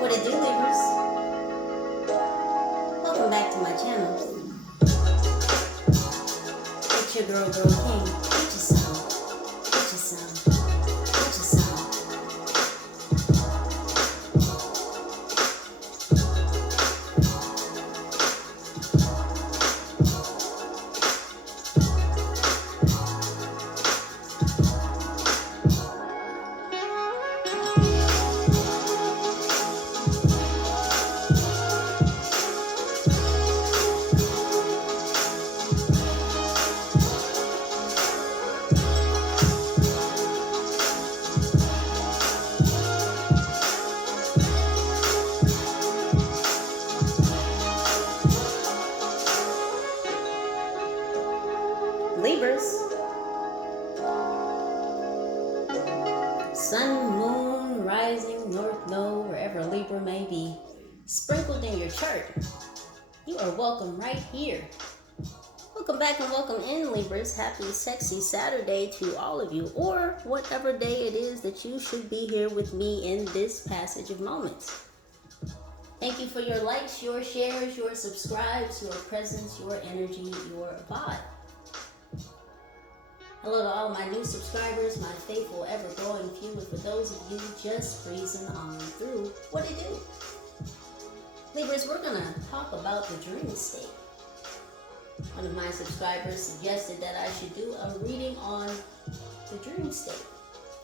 What it do, Libras? Welcome back to my channel. It's your girl, King. Get your some. Get your some. Get your some. Libras, sun, moon, rising, north node, wherever Libra may be, sprinkled in your chart. You are welcome right here. Welcome back and welcome in, Libras. Happy, sexy Saturday to all of you, or whatever day it is that you should be here with me in this passage of moments. Thank you for your likes, your shares, your subscribes, your presence, your energy, your vibe. Hello to all my new subscribers, my faithful, ever-growing few, and for those of you just breezing on through, what it do? Libras, we're going to talk about the dream state. One of my subscribers suggested that I should do a reading on the dream state.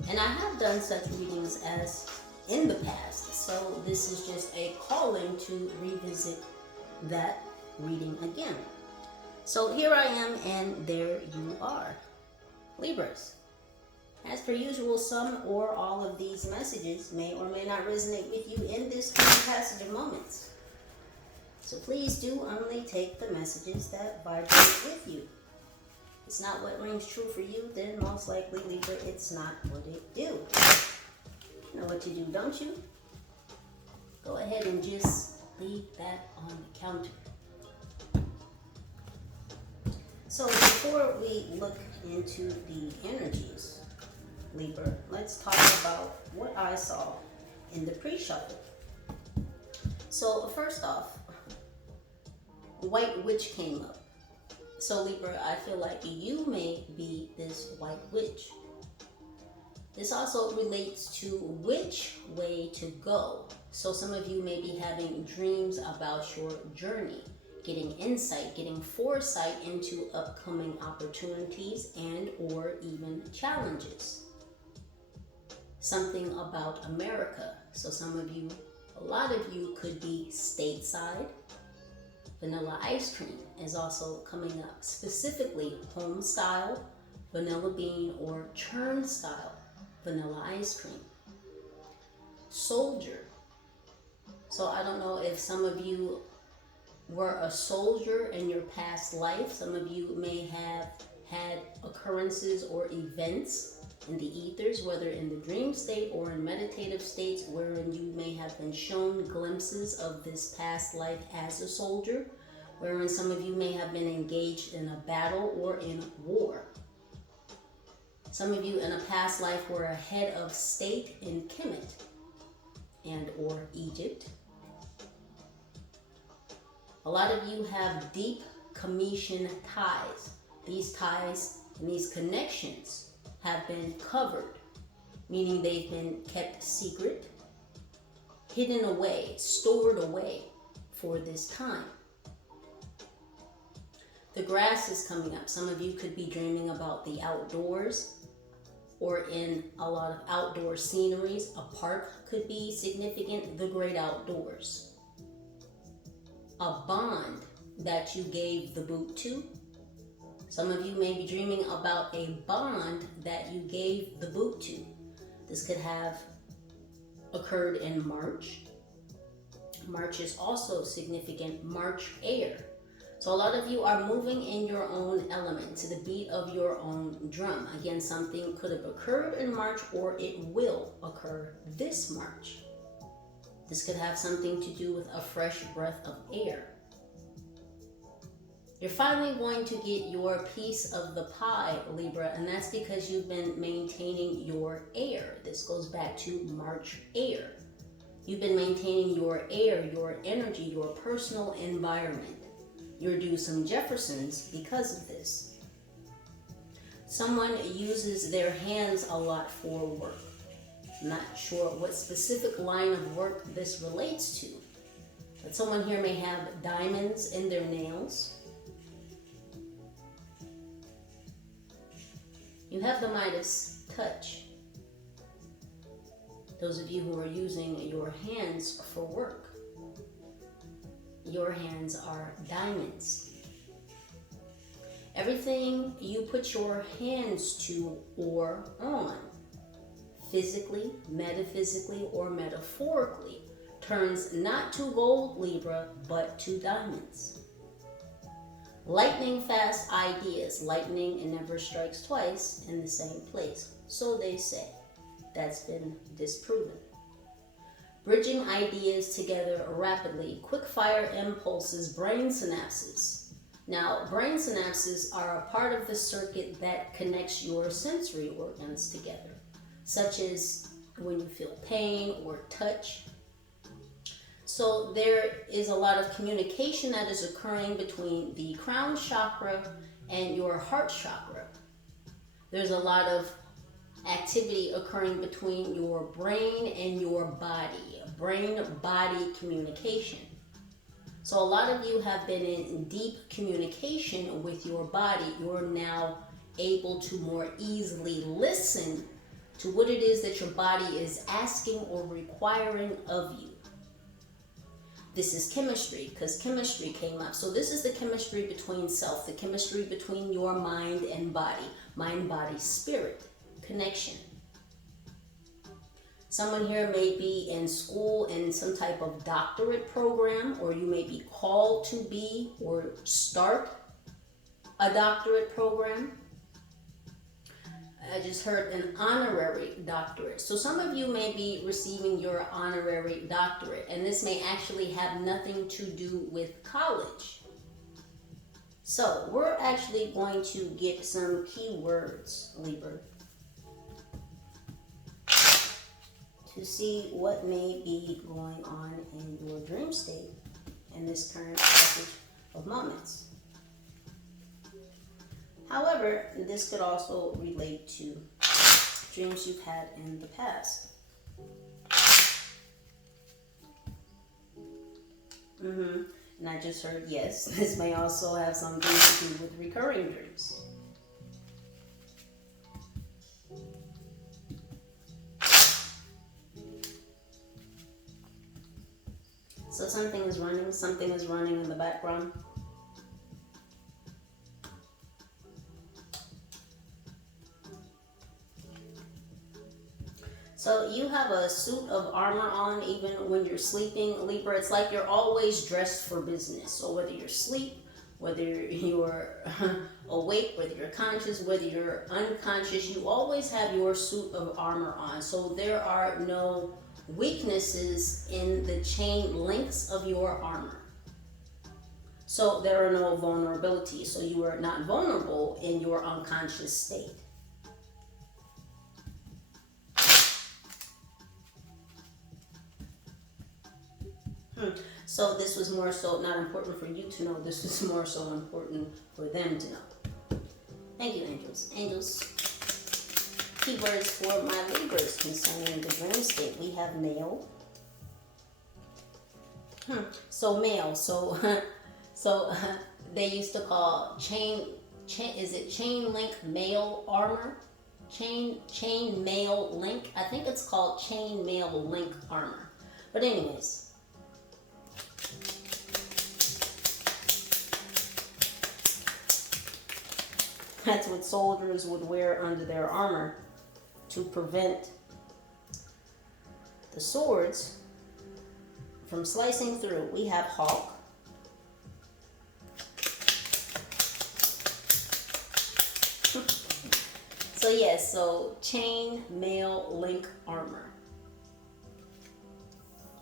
And I have done such readings as in the past, so this is just a calling to revisit that reading again. So here I am, and there you are. Libras, as per usual, some or all of these messages may or may not resonate with you in this current passage of moments. So please do only take the messages that vibrate with you. If it's not what rings true for you, then most likely, Libra, it's not what it do. You know what to do, don't you? Go ahead and just leave that on the counter. So before we look into the energies, Libra, let's talk about what I saw in the pre-shuffle. So first off, White Witch came up. So Libra, I feel like you may be this White Witch. This also relates to which way to go. So some of you may be having dreams about your journey, getting insight, getting foresight into upcoming opportunities and or even challenges. Something about America. So some of you, a lot of you could be stateside. Vanilla ice cream is also coming up. Specifically home style, vanilla bean or churn style vanilla ice cream. Soldier. So I don't know if some of you were a soldier in your past life. Some of you may have had occurrences or events in the ethers, whether in the dream state or in meditative states, wherein you may have been shown glimpses of this past life as a soldier, wherein some of you may have been engaged in a battle or in war. Some of you in a past life were a head of state in Kemet and or Egypt. A lot of you have deep Commission ties. These ties and these connections have been covered, meaning they've been kept secret, hidden away, stored away for this time. The grass is coming up. Some of you could be dreaming about the outdoors or in a lot of outdoor sceneries. A park could be significant, the great outdoors. A bond that you gave the boot to. Some of you may be dreaming about a bond that you gave the boot to. This could have occurred in March. March is also significant, March air. So a lot of you are moving in your own element, to the beat of your own drum. Again, something could have occurred in March or it will occur this March. This could have something to do with a fresh breath of air. You're finally going to get your piece of the pie, Libra, and that's because you've been maintaining your air. This goes back to March air. You've been maintaining your air, your energy, your personal environment. You're due some Jeffersons because of this. Someone uses their hands a lot for work. I'm not sure what specific line of work this relates to, but someone here may have diamonds in their nails. You have the Midas touch. Those of you who are using your hands for work, your hands are diamonds. Everything you put your hands to or on, physically, metaphysically, or metaphorically, turns not to gold, Libra, but to diamonds. Lightning fast ideas. Lightning never strikes twice in the same place. So they say. That's been disproven. Bridging ideas together rapidly. Quick fire impulses, brain synapses. Now, brain synapses are a part of the circuit that connects your sensory organs together, such as when you feel pain or touch. So there is a lot of communication that is occurring between the crown chakra and your heart chakra. There's a lot of activity occurring between your brain and your body, brain-body communication. So a lot of you have been in deep communication with your body. You're now able to more easily listen to what it is that your body is asking or requiring of you. This is chemistry, because chemistry came up. So this is the chemistry between self, the chemistry between your mind and body, mind, body, spirit, connection. Someone here may be in school in some type of doctorate program, or you may be called to be or start a doctorate program. I just heard an honorary doctorate. So some of you may be receiving your honorary doctorate, and this may actually have nothing to do with college. So we're actually going to get some keywords, Libra, to see what may be going on in your dream state in this current passage of moments. However, this could also relate to dreams you've had in the past. And I just heard, yes, this may also have something to do with recurring dreams. So something is running in the background. So you have a suit of armor on even when you're sleeping, Libra. It's like you're always dressed for business. So whether you're asleep, whether you're awake, whether you're conscious, whether you're unconscious, you always have your suit of armor on. So there are no weaknesses in the chain links of your armor. So there are no vulnerabilities. So you are not vulnerable in your unconscious state. So this was more so not important for you to know. This was more so important for them to know. Thank you, angels. Angels. Keywords for my Libras concerning the dream state. We have male. So male. So they used to call chain link mail armor? Chain mail link. I think it's called chain mail link armor. But anyways. That's what soldiers would wear under their armor to prevent the swords from slicing through. We have hawk. So yes, so chain mail link armor.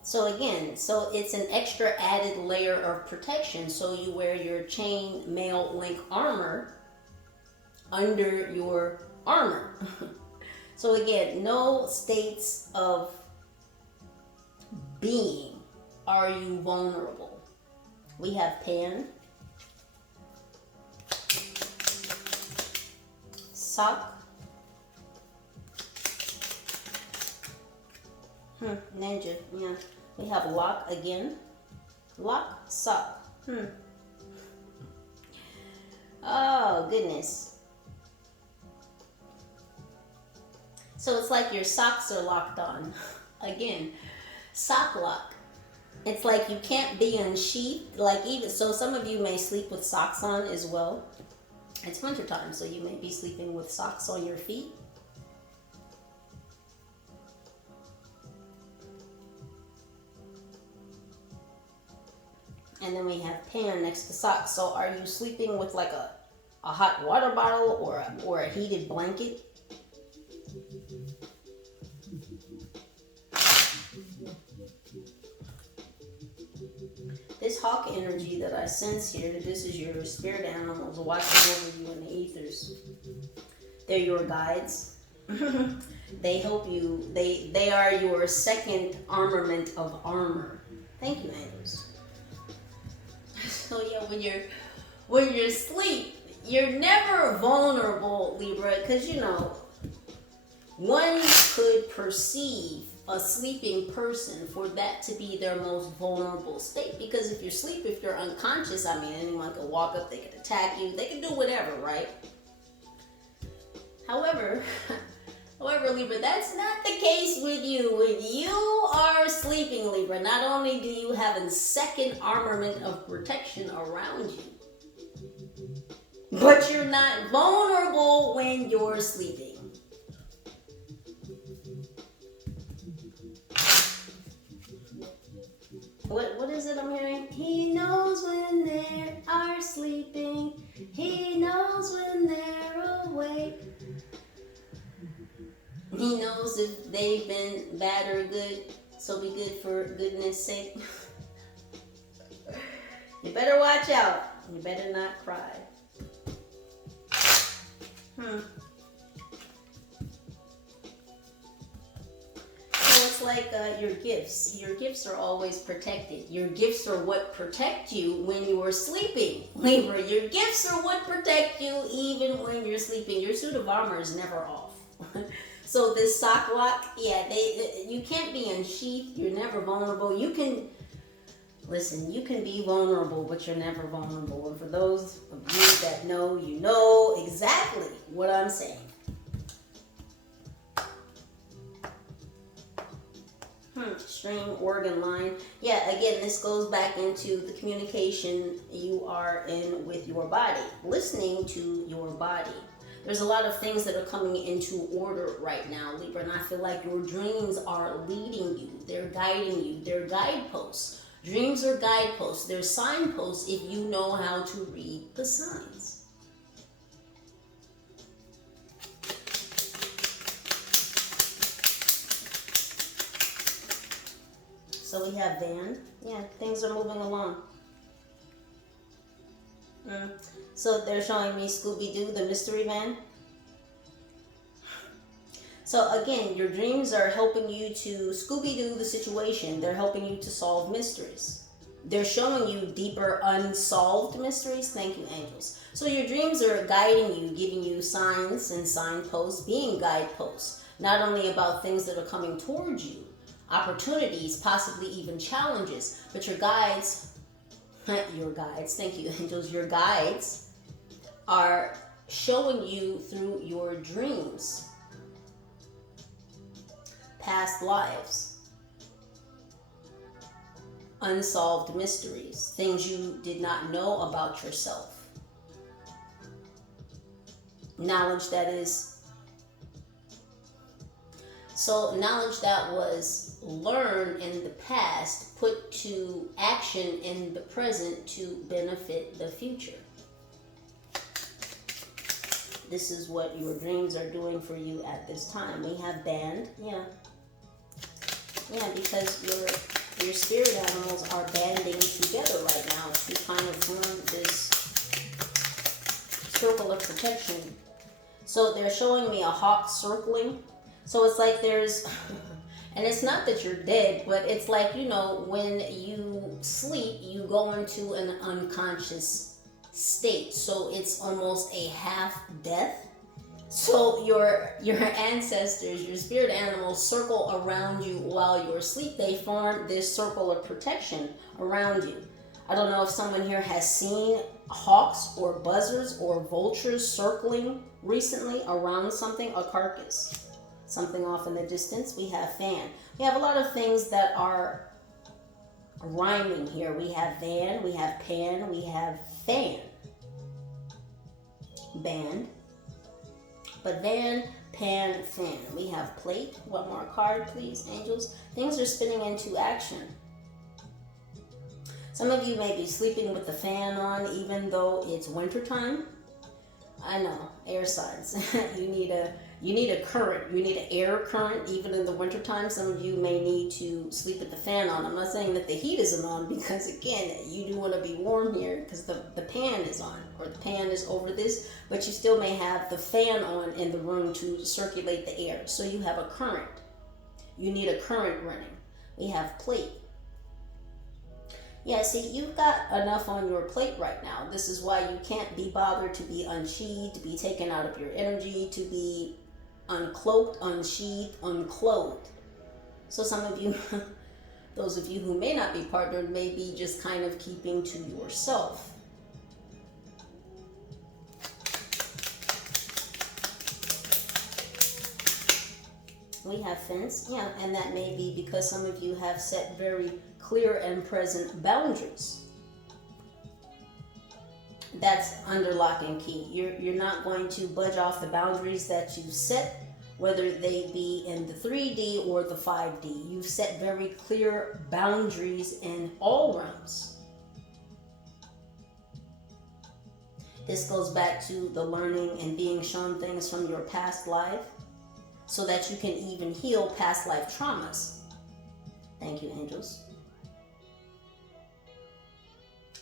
So again, so it's an extra added layer of protection. So you wear your chain mail link armor under your armor. So again, no states of being are you vulnerable? We have Pan, Sock, Ninja, yeah. We have Lock again. Lock, Sock. Oh, goodness. So it's like your socks are locked on. Again, sock lock. It's like you can't be unsheathed. Like even so, some of you may sleep with socks on as well. It's winter time, so you may be sleeping with socks on your feet. And then we have Pan next to socks. So are you sleeping with like a hot water bottle or a heated blanket? This hawk energy that I sense here, this is your spirit animals watching over you in the ethers. They're your guides. They help you. They are your second armament of armor. Thank you, angels. So yeah, when you're asleep, you're never vulnerable, Libra, because you know one could perceive a sleeping person for that to be their most vulnerable state. Because if you're asleep, if you're unconscious, I mean, anyone could walk up, they could attack you, they could do whatever, right? However, Libra, that's not the case with you. When you are sleeping, Libra, not only do you have a second armament of protection around you, but you're not vulnerable when you're sleeping. What is it I'm hearing? He knows when they are sleeping. He knows when they're awake. He knows if they've been bad or good, so be good for goodness sake. You better watch out. You better not cry. So it's like your gifts. Your gifts are always protected. Your gifts are what protect you when you are sleeping. Libra, your gifts are what protect you even when you're sleeping. Your suit of armor is never off. So this sock lock, yeah, you can't be unsheathed. You're never vulnerable. You can, listen, you can be vulnerable, but you're never vulnerable. And for those of you that know, you know exactly what I'm saying. String, organ line. Yeah, again, this goes back into the communication you are in with your body. Listening to your body. There's a lot of things that are coming into order right now, Libra, and I feel like your dreams are leading you. They're guiding you. They're guideposts. Dreams are guideposts. They're signposts if you know how to read the signs. So we have Van. Yeah, things are moving along. So they're showing me Scooby-Doo, the mystery man. So again, your dreams are helping you to Scooby-Doo the situation. They're helping you to solve mysteries. They're showing you deeper unsolved mysteries. Thank you, angels. So your dreams are guiding you, giving you signs and signposts, being guideposts. Not only about things that are coming towards you, opportunities, possibly even challenges, but your guides, thank you, angels, your guides are showing you through your dreams past lives, unsolved mysteries, things you did not know about yourself, knowledge that was learned in the past, put to action in the present to benefit the future. This is what your dreams are doing for you at this time. We have band, yeah, because your spirit animals are banding together right now to kind of form this circle of protection. So they're showing me a hawk circling. So it's like there's, And it's not that you're dead, but it's like, you know, when you sleep, you go into an unconscious state. So it's almost a half death. So your ancestors, your spirit animals circle around you while you're asleep. They form this circle of protection around you. I don't know if someone here has seen hawks or buzzards or vultures circling recently around something, a carcass. Something off in the distance. We have fan. We have a lot of things that are rhyming here. We have van, we have pan, we have fan. Band. But van, pan, fan. We have plate. One more card, please, angels. Things are spinning into action. Some of you may be sleeping with the fan on even though it's wintertime. I know, air signs. You need a current. You need an air current even in the wintertime. Some of you may need to sleep with the fan on. I'm not saying that the heat isn't on because, again, you do want to be warm here because the pan is on or the pan is over this, but you still may have the fan on in the room to circulate the air. So you have a current. You need a current running. We have plate. Yeah, see, you've got enough on your plate right now. This is why you can't be bothered to be unsheathed, to be taken out of your energy, to be uncloaked, unsheathed, unclothed. So some of you, those of you who may not be partnered, may be just kind of keeping to yourself. We have fence, yeah, and that may be because some of you have set very clear and present boundaries. That's under lock and key. You're not going to budge off the boundaries that you've set, whether they be in the 3D or the 5D. You've set very clear boundaries in all realms. This goes back to the learning and being shown things from your past life so that you can even heal past life traumas. Thank you, angels.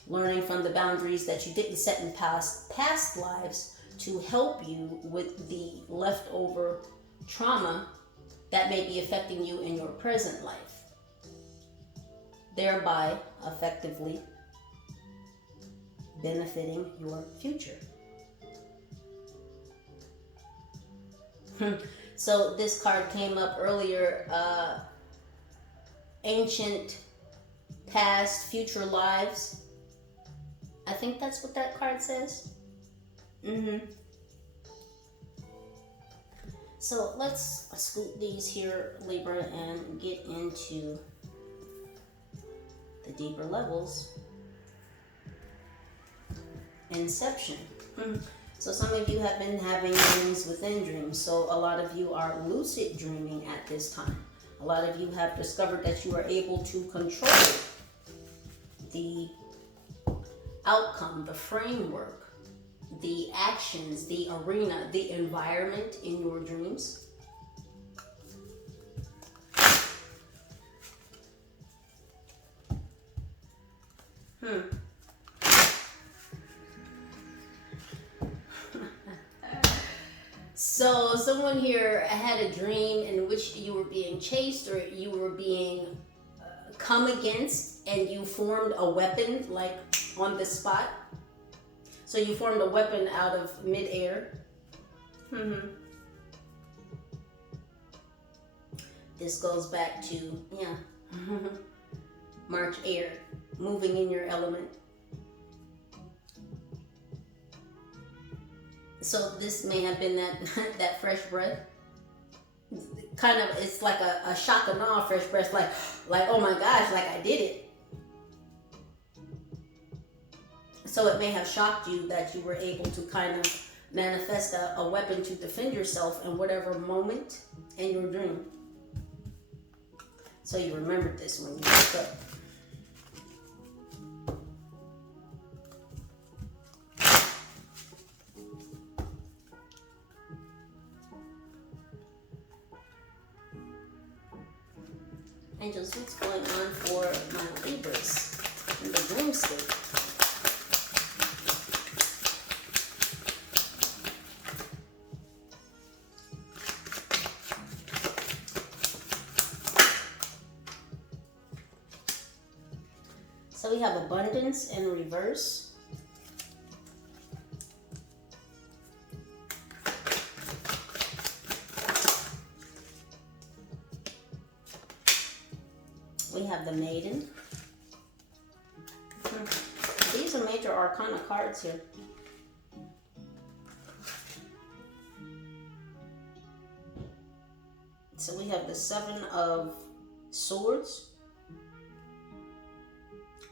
Learning from the boundaries that you didn't set in past lives to help you with the leftover trauma that may be affecting you in your present life, thereby effectively benefiting your future. So this card came up earlier, ancient, past, future lives. I think that's what that card says. So let's scoop these here, Libra, and get into the deeper levels. Inception. So some of you have been having dreams within dreams. So a lot of you are lucid dreaming at this time. A lot of you have discovered that you are able to control the outcome, the framework, the actions, the arena, the environment in your dreams. So someone here had a dream in which you were being chased or you were being come against, and you formed a weapon like on the spot. So you formed a weapon out of midair. This goes back to, March air, moving in your element. So this may have been that fresh breath. Kind of, it's like a shock and awe fresh breath, like oh my gosh, like I did it. So it may have shocked you that you were able to kind of manifest a weapon to defend yourself in whatever moment in your dream. So you remembered this when you woke up. Angels, what's going on for my Libras in the dream state? So we have abundance in reverse. We have the Maiden. These are major arcana cards here. So we have the Seven of Swords,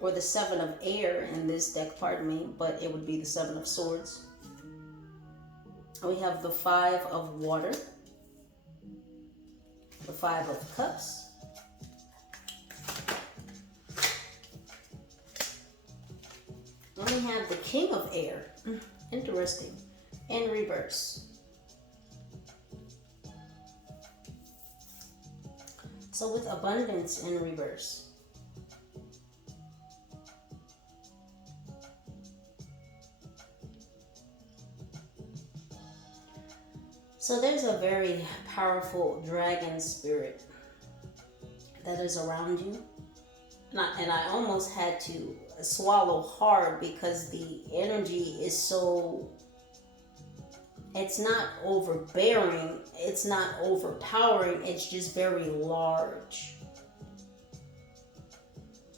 or the Seven of Air in this deck, pardon me, but it would be the Seven of Swords. We have the Five of Water, the Five of Cups, and we have the King of Air, interesting, in reverse. So with abundance in reverse. So there's a very powerful dragon spirit that is around you. And I almost had to swallow hard because the energy is so, it's not overbearing, it's not overpowering, it's just very large.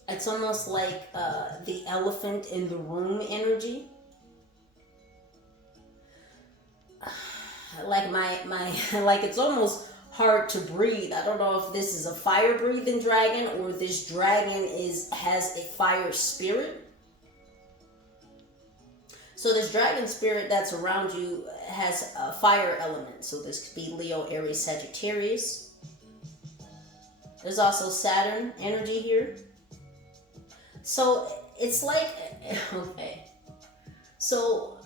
It's almost like the elephant in the room energy. Like like it's almost hard to breathe. I don't know if this is a fire breathing dragon or this dragon has a fire spirit. So this dragon spirit that's around you has a fire element. So this could be Leo, Aries, Sagittarius. There's also Saturn energy here. So it's like, okay. So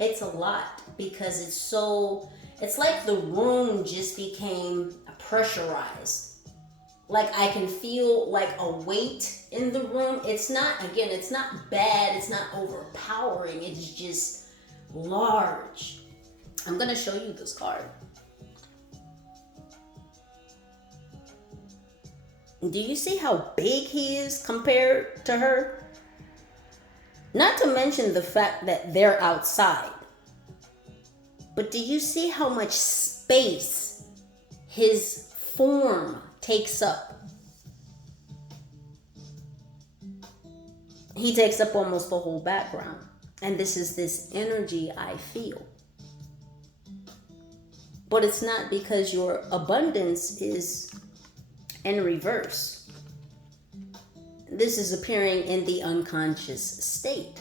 it's a lot because it's like the room just became pressurized. Like I can feel like a weight in the room. It's not bad, it's not overpowering, it's just large. I'm gonna show you this card. Do you see how big he is compared to her? Not to mention the fact that they're outside. But do you see how much space his form takes up? He takes up almost the whole background. And this is this energy I feel. But it's not because your abundance is in reverse. This is appearing in the unconscious state.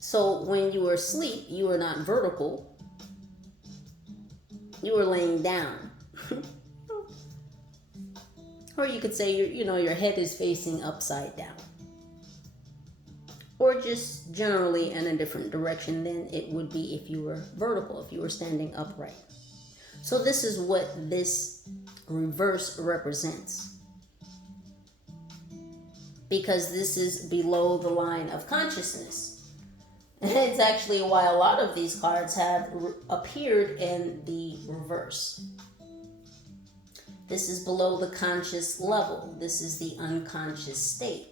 So when you are asleep, you are not vertical. You are laying down. Or you could say your head is facing upside down. Or just generally in a different direction than it would be if you were vertical, if you were standing upright. So this is what this reverse represents. Because this is below the line of consciousness. And it's actually why a lot of these cards have appeared in the reverse. This is below the conscious level. This is the unconscious state.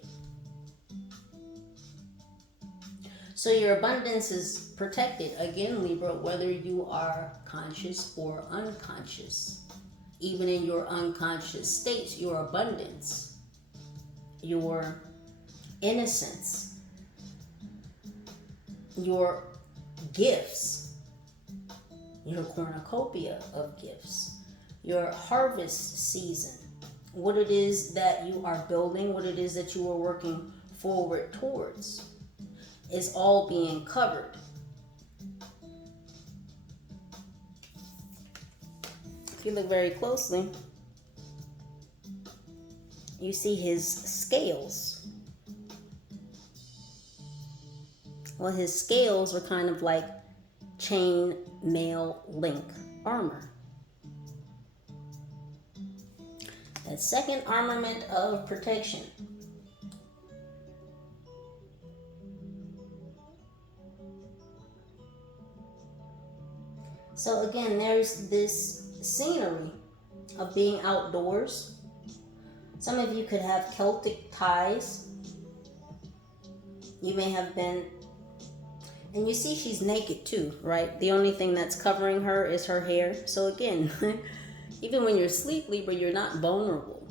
So your abundance is protected. Again, Libra, whether you are conscious or unconscious. Even in your unconscious states, your abundance, your innocence, your gifts, your cornucopia of gifts, your harvest season, what it is that you are building, what it is that you are working forward towards, is all being covered. If you look very closely, you see his scales. Well, his scales are kind of like chain mail link armor. That second armament of protection. So again, there's this scenery of being outdoors. Some of you could have Celtic ties. You may have been, and you see she's naked too, right? The only thing that's covering her is her hair. So again, even when you're asleep, Libra, you're not vulnerable.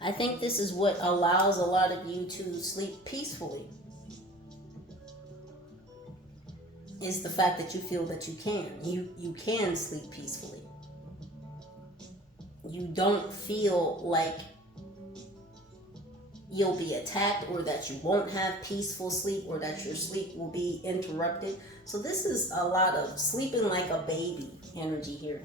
I think this is what allows a lot of you to sleep peacefully, is the fact that you feel that you can. You can sleep peacefully. You don't feel like you'll be attacked, or that you won't have peaceful sleep, or that your sleep will be interrupted. So this is a lot of sleeping like a baby energy here.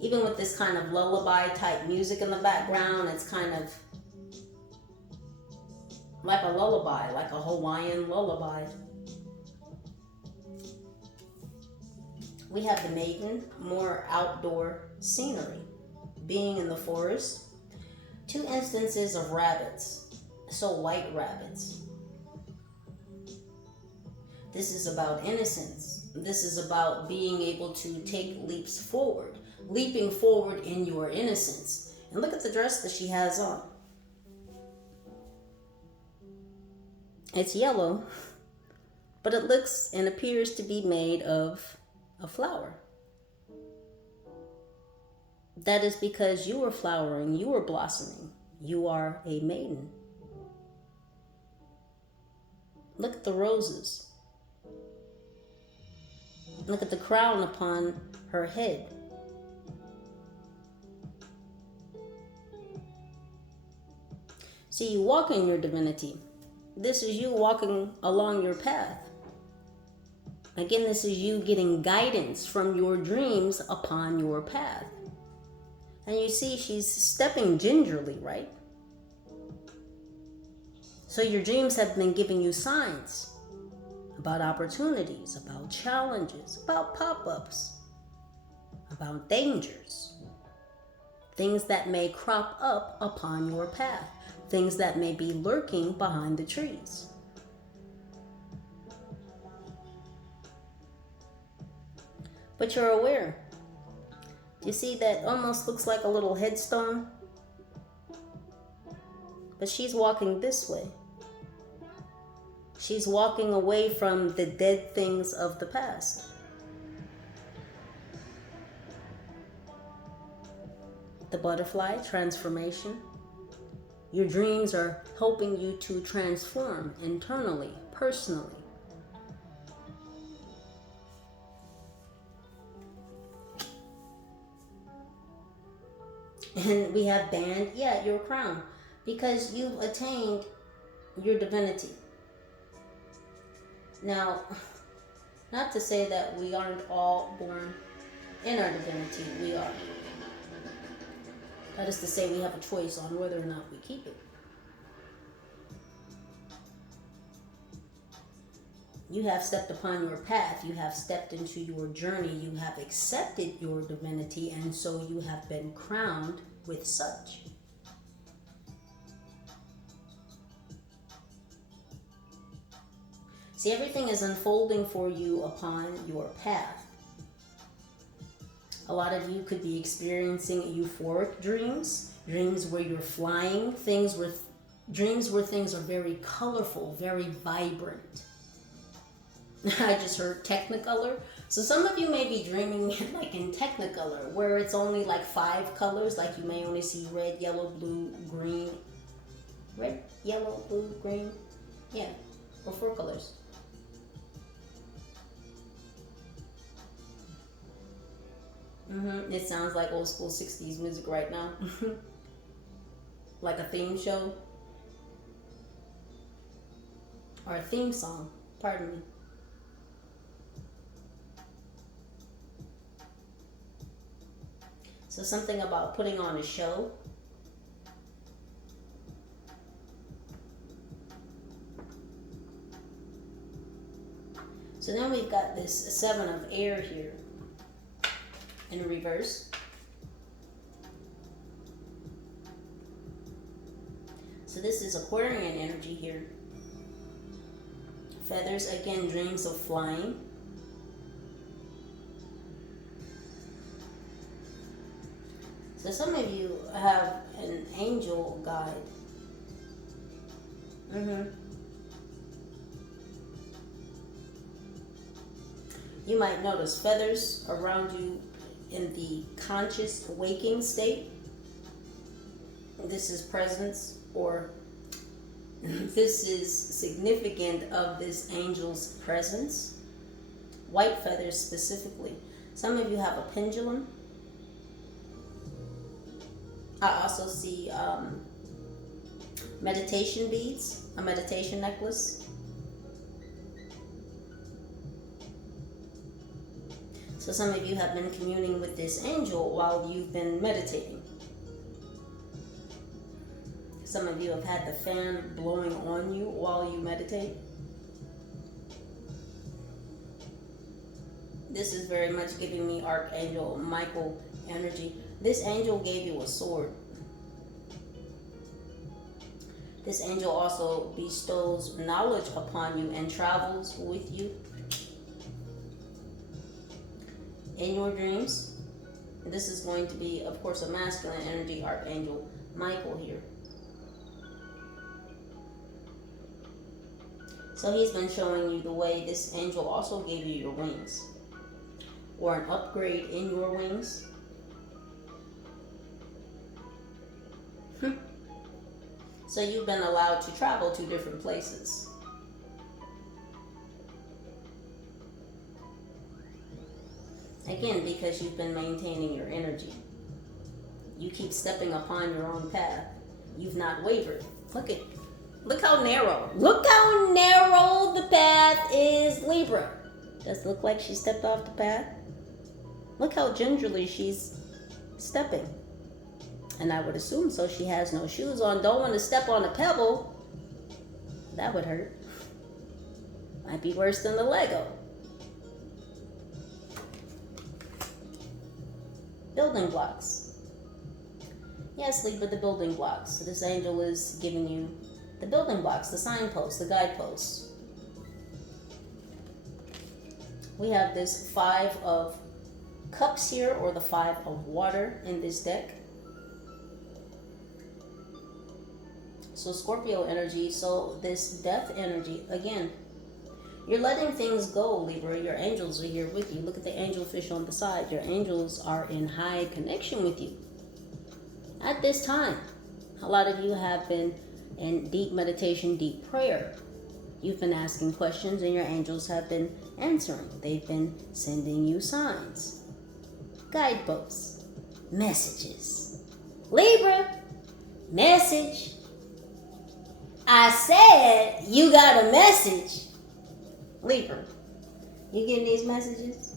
Even with this kind of lullaby type music in the background, it's kind of like a lullaby, like a Hawaiian lullaby. We have the Maiden, more outdoor scenery, being in the forest. 2 instances of rabbits, so white rabbits. This is about innocence. This is about being able to take leaps forward, leaping forward in your innocence. And look at the dress that she has on. It's yellow, but it looks and appears to be made of a flower. That is because you are flowering, you are blossoming. You are a maiden. Look at the roses. Look at the crown upon her head. See, you walk in your divinity. This is you walking along your path. Again, this is you getting guidance from your dreams upon your path. And you see she's stepping gingerly, right? So your dreams have been giving you signs about opportunities, about challenges, about pop-ups, about dangers, things that may crop up upon your path, things that may be lurking behind the trees. But you're aware. You see that almost looks like a little headstone? But she's walking this way. She's walking away from the dead things of the past. The butterfly, transformation. Your dreams are helping you to transform internally, personally. And we have band, yeah, your crown, because you've attained your divinity. Now, not to say that we aren't all born in our divinity, we are. That is to say we have a choice on whether or not we keep it. You have stepped upon your path, you have stepped into your journey, you have accepted your divinity, and so you have been crowned with such. See, everything is unfolding for you upon your path. A lot of you could be experiencing euphoric dreams, dreams where you're flying, dreams where things are very colorful, very vibrant. I just heard Technicolor. So some of you may be dreaming like in Technicolor, where it's only like 5 colors, like you may only see red, yellow, blue, green. Red, yellow, blue, green. Yeah, or 4 colors. It sounds like old school 60s music right now. Like a theme show. Or a theme song, pardon me. So something about putting on a show. So then we've got this 7 of air here in reverse. So this is Aquarian energy here. Feathers, again, dreams of flying. So some of you have an angel guide. You might notice feathers around you in the conscious waking state. This is presence, or this is significant of this angel's presence. White feathers specifically. Some of you have a pendulum. I also see meditation beads, a meditation necklace. So some of you have been communing with this angel while you've been meditating. Some of you have had the fan blowing on you while you meditate. This is very much giving me Archangel Michael energy. This angel gave you a sword. This angel also bestows knowledge upon you and travels with you in your dreams. This is going to be, of course, a masculine energy, Archangel Michael here. So he's been showing you the way. This angel also gave you your wings, or an upgrade in your wings. So you've been allowed to travel to different places. Again, because you've been maintaining your energy. You keep stepping upon your own path. You've not wavered. Look how narrow. Look how narrow the path is, Libra. Does it look like she stepped off the path? Look how gingerly she's stepping. And I would assume so. She has no shoes on. Don't want to step on a pebble. That would hurt. Might be worse than the Lego. Building blocks. Yes, Libra, the building blocks. So this angel is giving you the building blocks, the signposts, the guideposts. We have this 5 of Cups here, or the 5 of Water in this deck. So Scorpio energy, so this death energy, again, you're letting things go, Libra. Your angels are here with you. Look at the angelfish on the side. Your angels are in high connection with you. At this time, a lot of you have been in deep meditation, deep prayer. You've been asking questions and your angels have been answering. They've been sending you signs, guideposts, messages. Libra, message. I said you got a message. Libra, you getting these messages?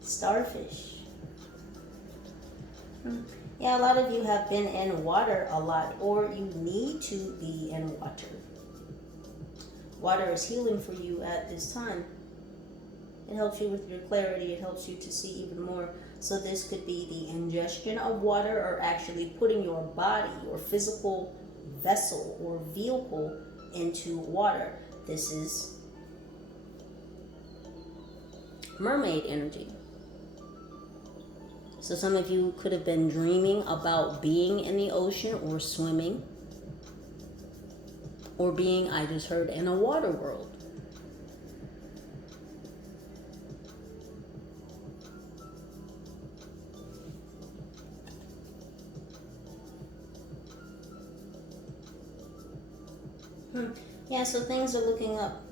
Starfish. Yeah, a lot of you have been in water a lot, or you need to be in water. Water is healing for you at this time. It helps you with your clarity. It helps you to see even more. So this could be the ingestion of water, or actually putting your body, your physical vessel or vehicle into water. This is mermaid energy. So some of you could have been dreaming about being in the ocean, or swimming, or being, I just heard, in a water world. Yeah, so things are looking up.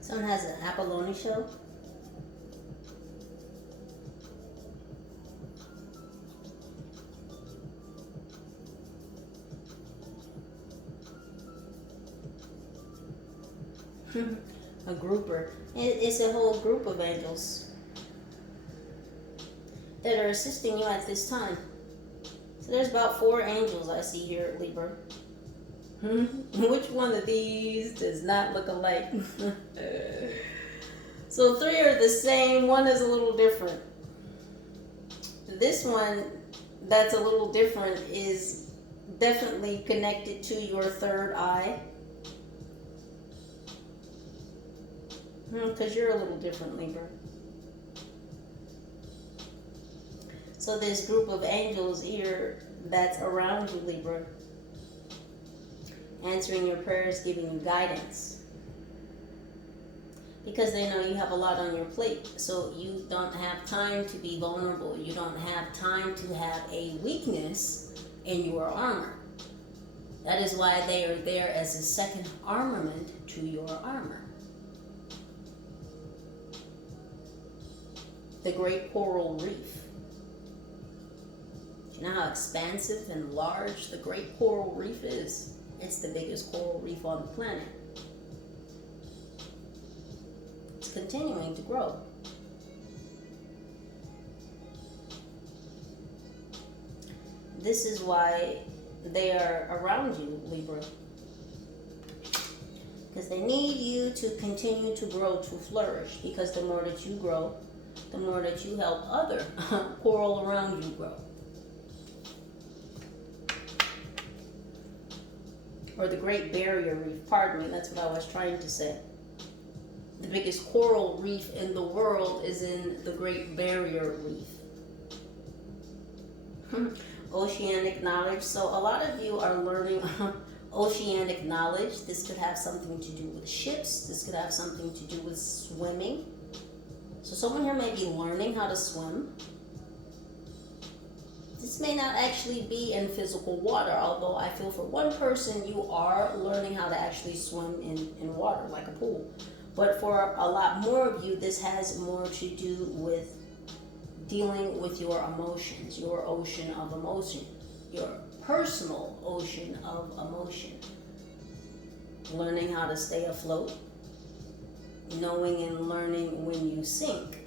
Someone has an Apolloni show. A grouper. It's a whole group of angels that are assisting you at this time. So there's about 4 angels I see here, Libra. Which one of these does not look alike? So 3 are the same, 1 is a little different. This one, that's a little different is definitely connected to your third eye. Because you're a little different, Libra. So this group of angels here that's around you, Libra, answering your prayers, giving you guidance. Because they know you have a lot on your plate. So you don't have time to be vulnerable. You don't have time to have a weakness in your armor. That is why they are there as a second armament to your armor. The Great Coral Reef. Do you know how expansive and large the Great Coral Reef is? It's the biggest coral reef on the planet. It's continuing to grow. This is why they are around you, Libra. Because they need you to continue to grow, to flourish. Because the more that you grow, the more that you help other coral around you grow. Or the Great Barrier Reef, pardon me, that's what I was trying to say. The biggest coral reef in the world is in the Great Barrier Reef. Oceanic knowledge. So a lot of you are learning oceanic knowledge. This could have something to do with ships. This could have something to do with swimming. So someone here may be learning how to swim. This may not actually be in physical water, although I feel for one person you are learning how to actually swim in water, like a pool. But for a lot more of you, this has more to do with dealing with your emotions, your ocean of emotion, your personal ocean of emotion. Learning how to stay afloat, knowing and learning when you sink.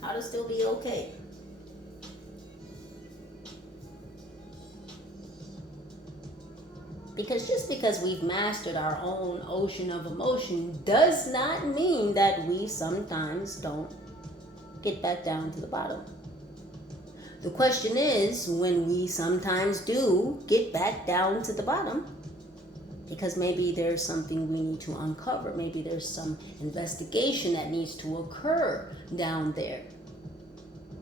How to still be okay. Because just because we've mastered our own ocean of emotion does not mean that we sometimes don't get back down to the bottom. The question is, when we sometimes do get back down to the bottom, because maybe there's something we need to uncover, maybe there's some investigation that needs to occur down there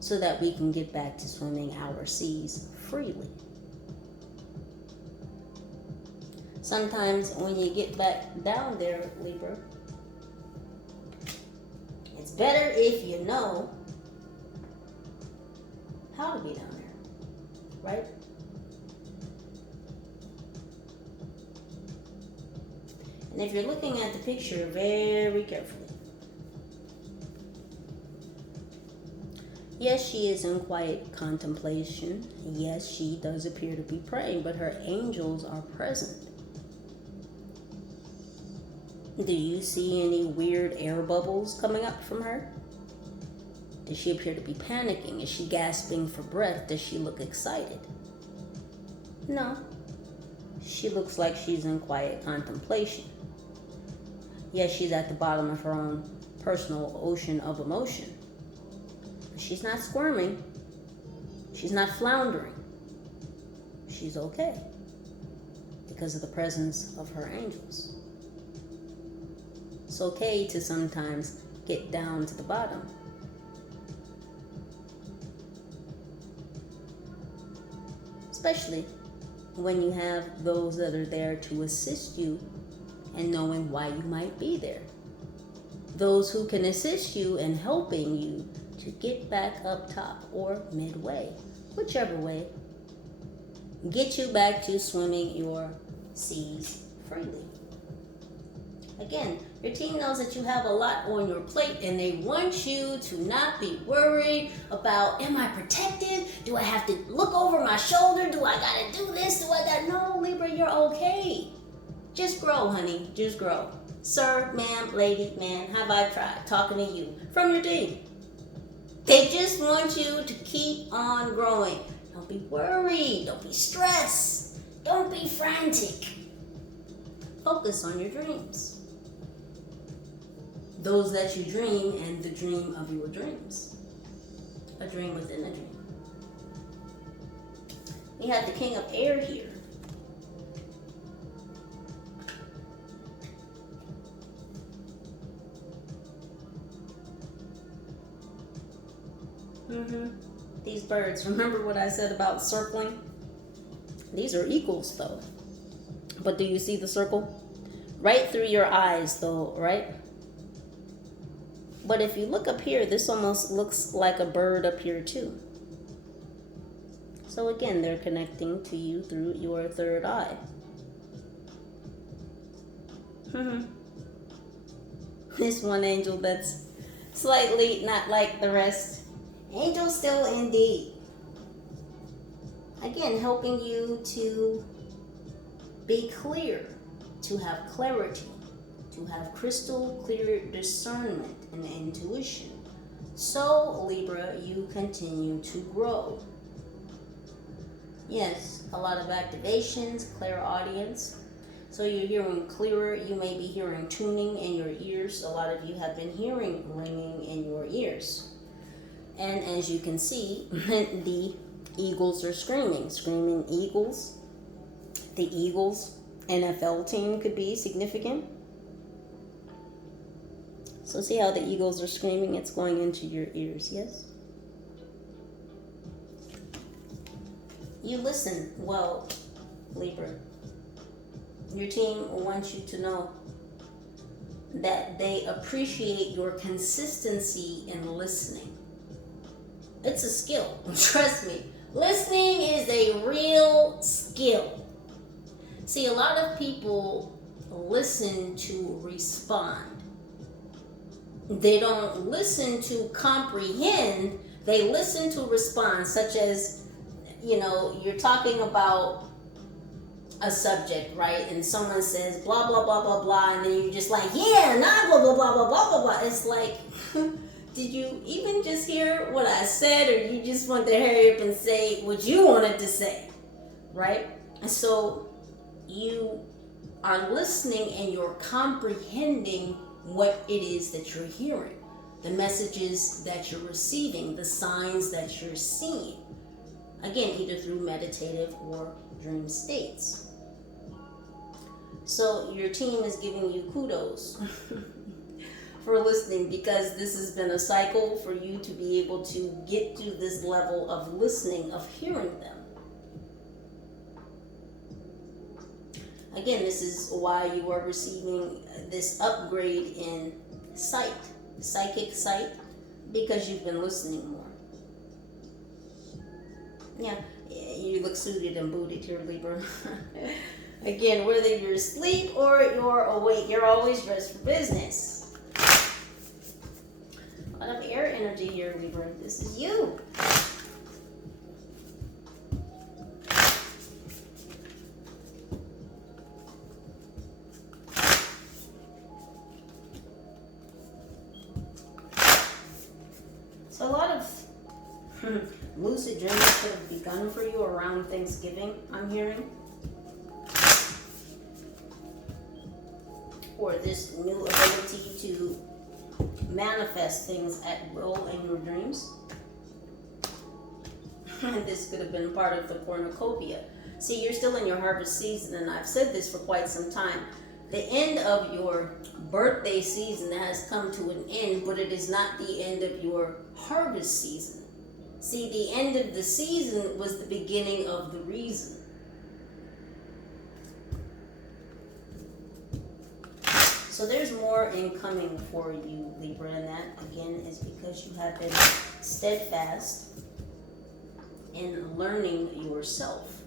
so that we can get back to swimming our seas freely. Sometimes when you get back down there, Libra, it's better if you know how to be down there, right? And if you're looking at the picture very carefully, yes, she is in quiet contemplation. Yes, she does appear to be praying, but her angels are present. Do you see any weird air bubbles coming up from her? Does she appear to be panicking? Is she gasping for breath? Does she look excited? No. She looks like she's in quiet contemplation. Yes, she's at the bottom of her own personal ocean of emotion. She's not squirming. She's not floundering. She's okay because of the presence of her angels. It's okay to sometimes get down to the bottom. Especially when you have those that are there to assist you and knowing why you might be there. Those who can assist you in helping you to get back up top or midway, whichever way, get you back to swimming your seas freely. Again, your team knows that you have a lot on your plate and they want you to not be worried about, am I protected? Do I have to look over my shoulder? Do I gotta do this? No, Libra, you're okay. Just grow, honey, just grow. Sir, ma'am, lady, man, have I tried talking to you from your team? They just want you to keep on growing. Don't be worried, don't be stressed, don't be frantic. Focus on your dreams. Those that you dream and the dream of your dreams. A dream within a dream. We have the King of Air here. These birds, remember what I said about circling? These are eagles though. But do you see the circle? Right through your eyes though, right? But if you look up here, this almost looks like a bird up here too. So again, they're connecting to you through your third eye. This one angel that's slightly not like the rest. Angel still indeed. Again, helping you to be clear, to have clarity, to have crystal clear discernment and intuition. So, Libra, you continue to grow. Yes, a lot of activations, clairaudience. So you're hearing clearer. You may be hearing tuning in your ears. A lot of you have been hearing ringing in your ears. And as you can see, the eagles are screaming. Screaming eagles. The Eagles NFL team could be significant. So see how the eagles are screaming? It's going into your ears, yes? You listen well, Libra. Your team wants you to know that they appreciate your consistency in listening. It's a skill, trust me. Listening is a real skill. See, a lot of people listen to respond. They don't listen to comprehend, they listen to respond, such as, you're talking about a subject, right? And someone says blah, blah, blah, blah, blah, and then you're just like, yeah, nah, blah, blah, blah, blah, blah, blah, blah. It's like, did you even just hear what I said, or you just want to hurry up and say what you wanted to say, right? And so you are listening and you're comprehending what it is that you're hearing, the messages that you're receiving, the signs that you're seeing. Again, either through meditative or dream states. So your team is giving you kudos for listening, because this has been a cycle for you to be able to get to this level of listening, of hearing them. Again, this is why you are receiving this upgrade in sight, psychic sight, because you've been listening more. Yeah, you look suited and booted here, Libra. Again, whether you're asleep or you're awake, you're always dressed for business. A lot of air energy here, Libra. This is you. So a lot of lucid dreams could have begun for you around Thanksgiving, I'm hearing. Or this new ability to manifest things at will in your dreams. This could have been part of the cornucopia. See, you're still in your harvest season, and I've said this for quite some time. The end of your birthday season has come to an end, but it is not the end of your harvest season. See, the end of the season was the beginning of the reason. So there's more incoming for you, Libra, and that, again, is because you have been steadfast in learning yourself.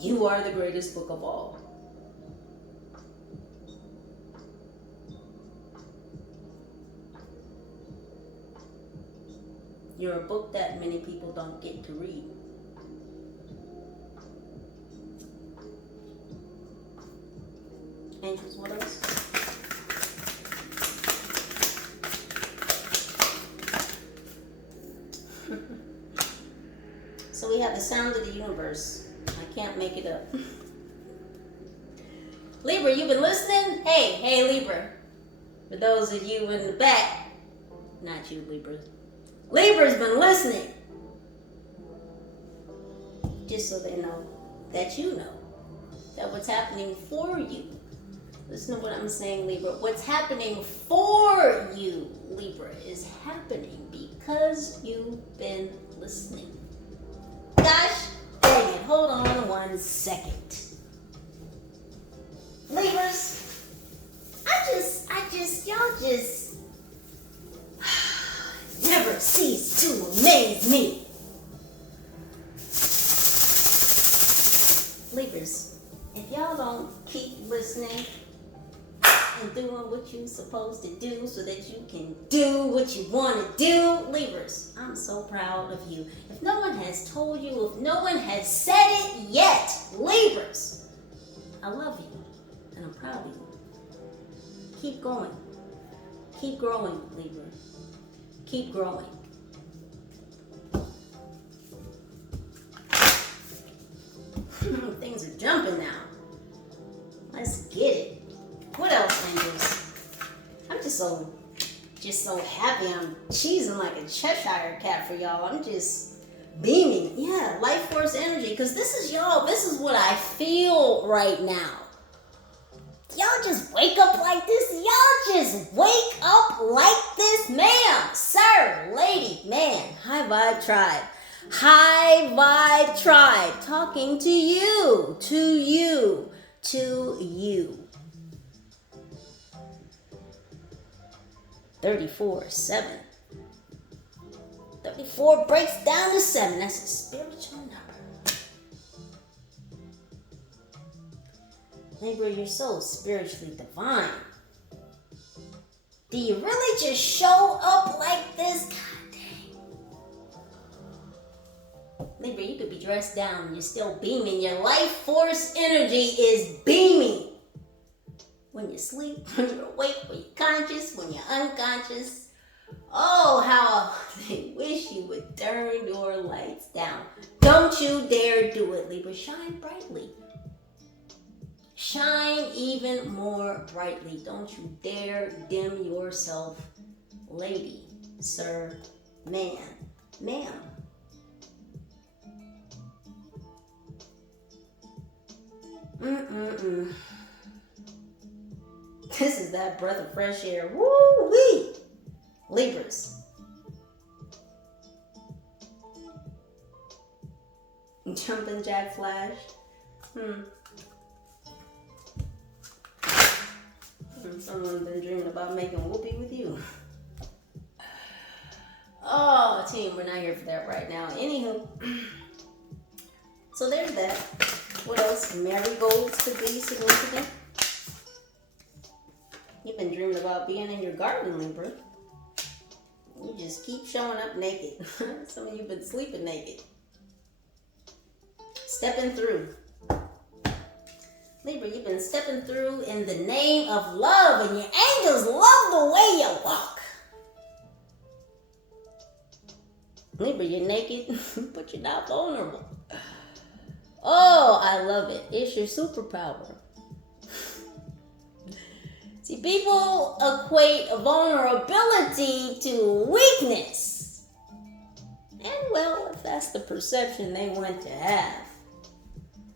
You are the greatest book of all. You're a book that many people don't get to read. Angels, what else? So we have the sound of the universe. I can't make it up. Libra, you've been listening? Hey Libra. For those of you in the back, not you, Libra. Libra's been listening. Just so they know that you know that what's happening for you. Listen to what I'm saying, Libra. What's happening for you, Libra, is happening because you've been listening. Gosh dang it. Hold on 1 second. Libras, y'all just never cease to amaze me. Libras, if y'all don't keep listening and doing what you're supposed to do so that you can do what you want to do, Libras, I'm so proud of you. If no one has told you, if no one has said it yet, Libras, I love you and I'm proud of you. Keep going. Keep growing, Libra. Keep growing. Things are jumping now. Let's get it. What else, angels? I'm just so happy. I'm cheesing like a Cheshire cat for y'all. I'm just beaming. Yeah, life force energy. Because this is y'all. This is what I feel right now. Y'all just wake up like this. Y'all just wake up like this. Ma'am, sir, lady, man. High Vibe Tribe. High Vibe Tribe. Talking to you. To you. To you. 34-7. 34 breaks down to 7. That's a spiritual number. Libra, you're so spiritually divine. Do you really just show up like this? God dang. Libra, you could be dressed down and you're still beaming. Your life force energy is beaming. When you sleep, when you're awake, when you're conscious, when you're unconscious. Oh, how they wish you would turn your lights down. Don't you dare do it, Libra. Shine brightly. Shine even more brightly. Don't you dare dim yourself, lady, sir, man, ma'am. This is that breath of fresh air. Woo-wee! Libras. Jumping Jack Flash. Someone's been dreaming about making whoopee with you. Oh, team, we're not here for that right now. Anywho. So there's that. What else? Marigolds could be significant. You've been dreaming about being in your garden, Libra. You just keep showing up naked. Some of you have been sleeping naked. Stepping through. Libra, you've been stepping through in the name of love, and your angels love the way you walk. Libra, you're naked, but you're not vulnerable. Oh, I love it. It's your superpower. See, people equate vulnerability to weakness. And well, if that's the perception they want to have,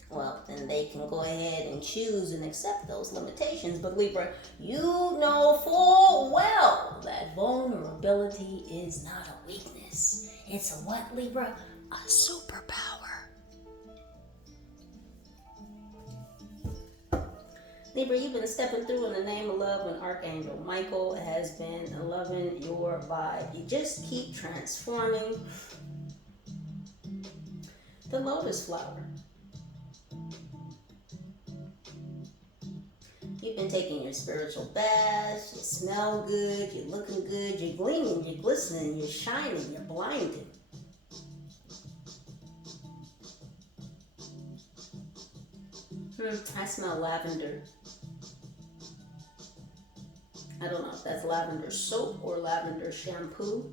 well, then they can go ahead and choose and accept those limitations. But Libra, you know full well that vulnerability is not a weakness. It's a what, Libra? A superpower. Libra, you've been stepping through in the name of love, and Archangel Michael has been loving your vibe. You just keep transforming the lotus flower. You've been taking your spiritual baths, you smell good, you're looking good, you're gleaming, you're glistening, you're shining, you're blinded. I smell lavender. I don't know if that's lavender soap or lavender shampoo.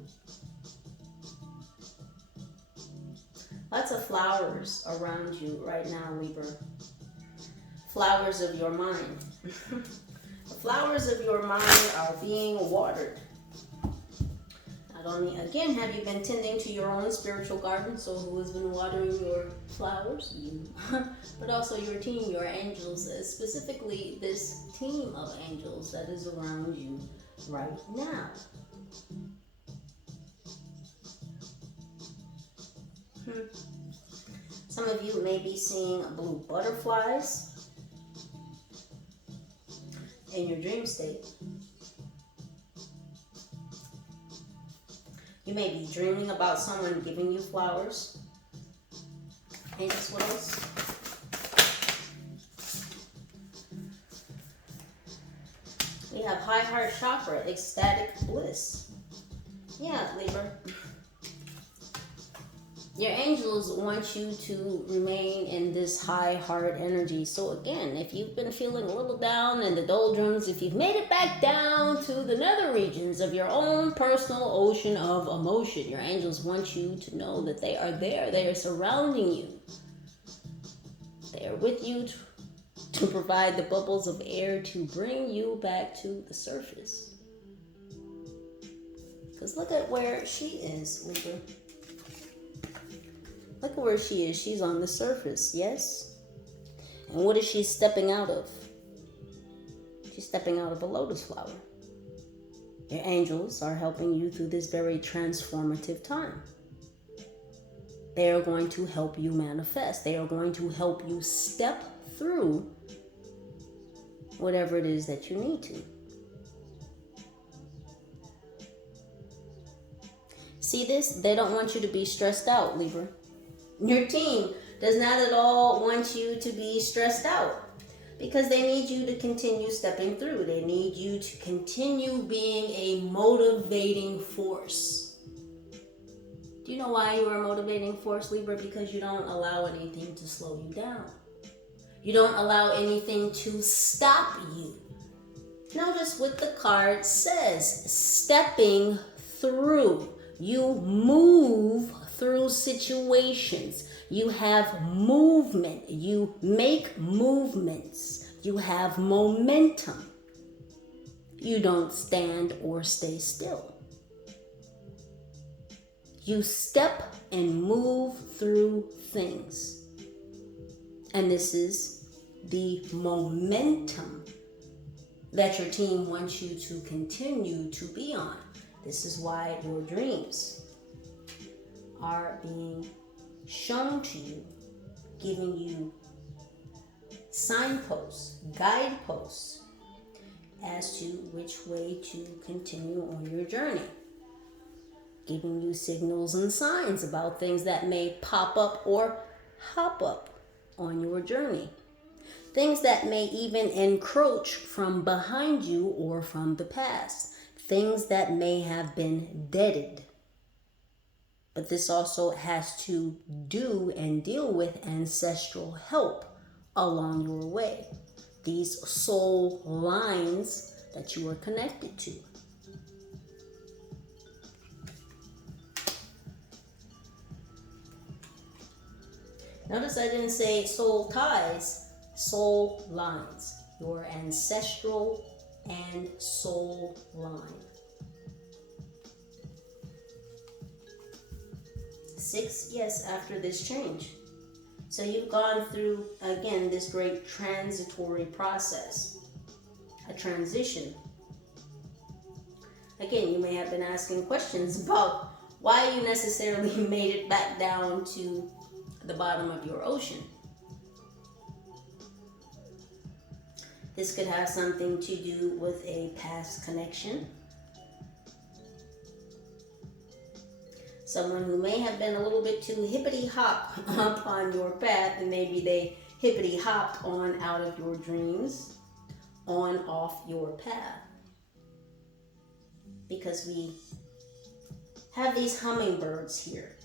Lots of flowers around you right now, Libra. Flowers of your mind. The flowers of your mind are being watered. Now, Not only, again, have you been tending to your own spiritual garden, so who has been watering your flowers? You. But also your team, your angels, specifically this team of angels that is around you right now. Some of you may be seeing blue butterflies in your dream state. You may be dreaming about someone giving you flowers. And just what else? We have high heart chakra, ecstatic bliss. Yeah, Libra. Your angels want you to remain in this high heart energy. So again, if you've been feeling a little down in the doldrums, if you've made it back down to the nether regions of your own personal ocean of emotion, your angels want you to know that they are there. They are surrounding you. They are with you to provide the bubbles of air to bring you back to the surface. Because look at where she is, Libra. Look at where she is. She's on the surface, yes? And what is she stepping out of? She's stepping out of a lotus flower. Your angels are helping you through this very transformative time. They are going to help you manifest. They are going to help you step through whatever it is that you need to. See this? They don't want you to be stressed out, Libra. Your team does not at all want you to be stressed out because they need you to continue stepping through. They need you to continue being a motivating force. Do you know why you are a motivating force, Libra? Because you don't allow anything to slow you down. You don't allow anything to stop you. Notice what the card says, stepping through. You move through situations. You have movement. You make movements. You have momentum. You don't stand or stay still. You step and move through things. And this is the momentum that your team wants you to continue to be on. This is why your dreams are being shown to you, giving you signposts, guideposts as to which way to continue on your journey, giving you signals and signs about things that may pop up or hop up on your journey, things that may even encroach from behind you or from the past, things that may have been deaded. But this also has to do and deal with ancestral help along your way. These soul lines that you are connected to. Notice I didn't say soul ties, soul lines. Your ancestral and soul line. 6, yes, after this change. So you've gone through, again, this great transitory process, a transition. Again, you may have been asking questions about why you necessarily made it back down to the bottom of your ocean. This could have something to do with a past connection. Someone who may have been a little bit too hippity-hop up on your path, and maybe they hippity-hopped on out of your dreams, on off your path. Because we have these hummingbirds here.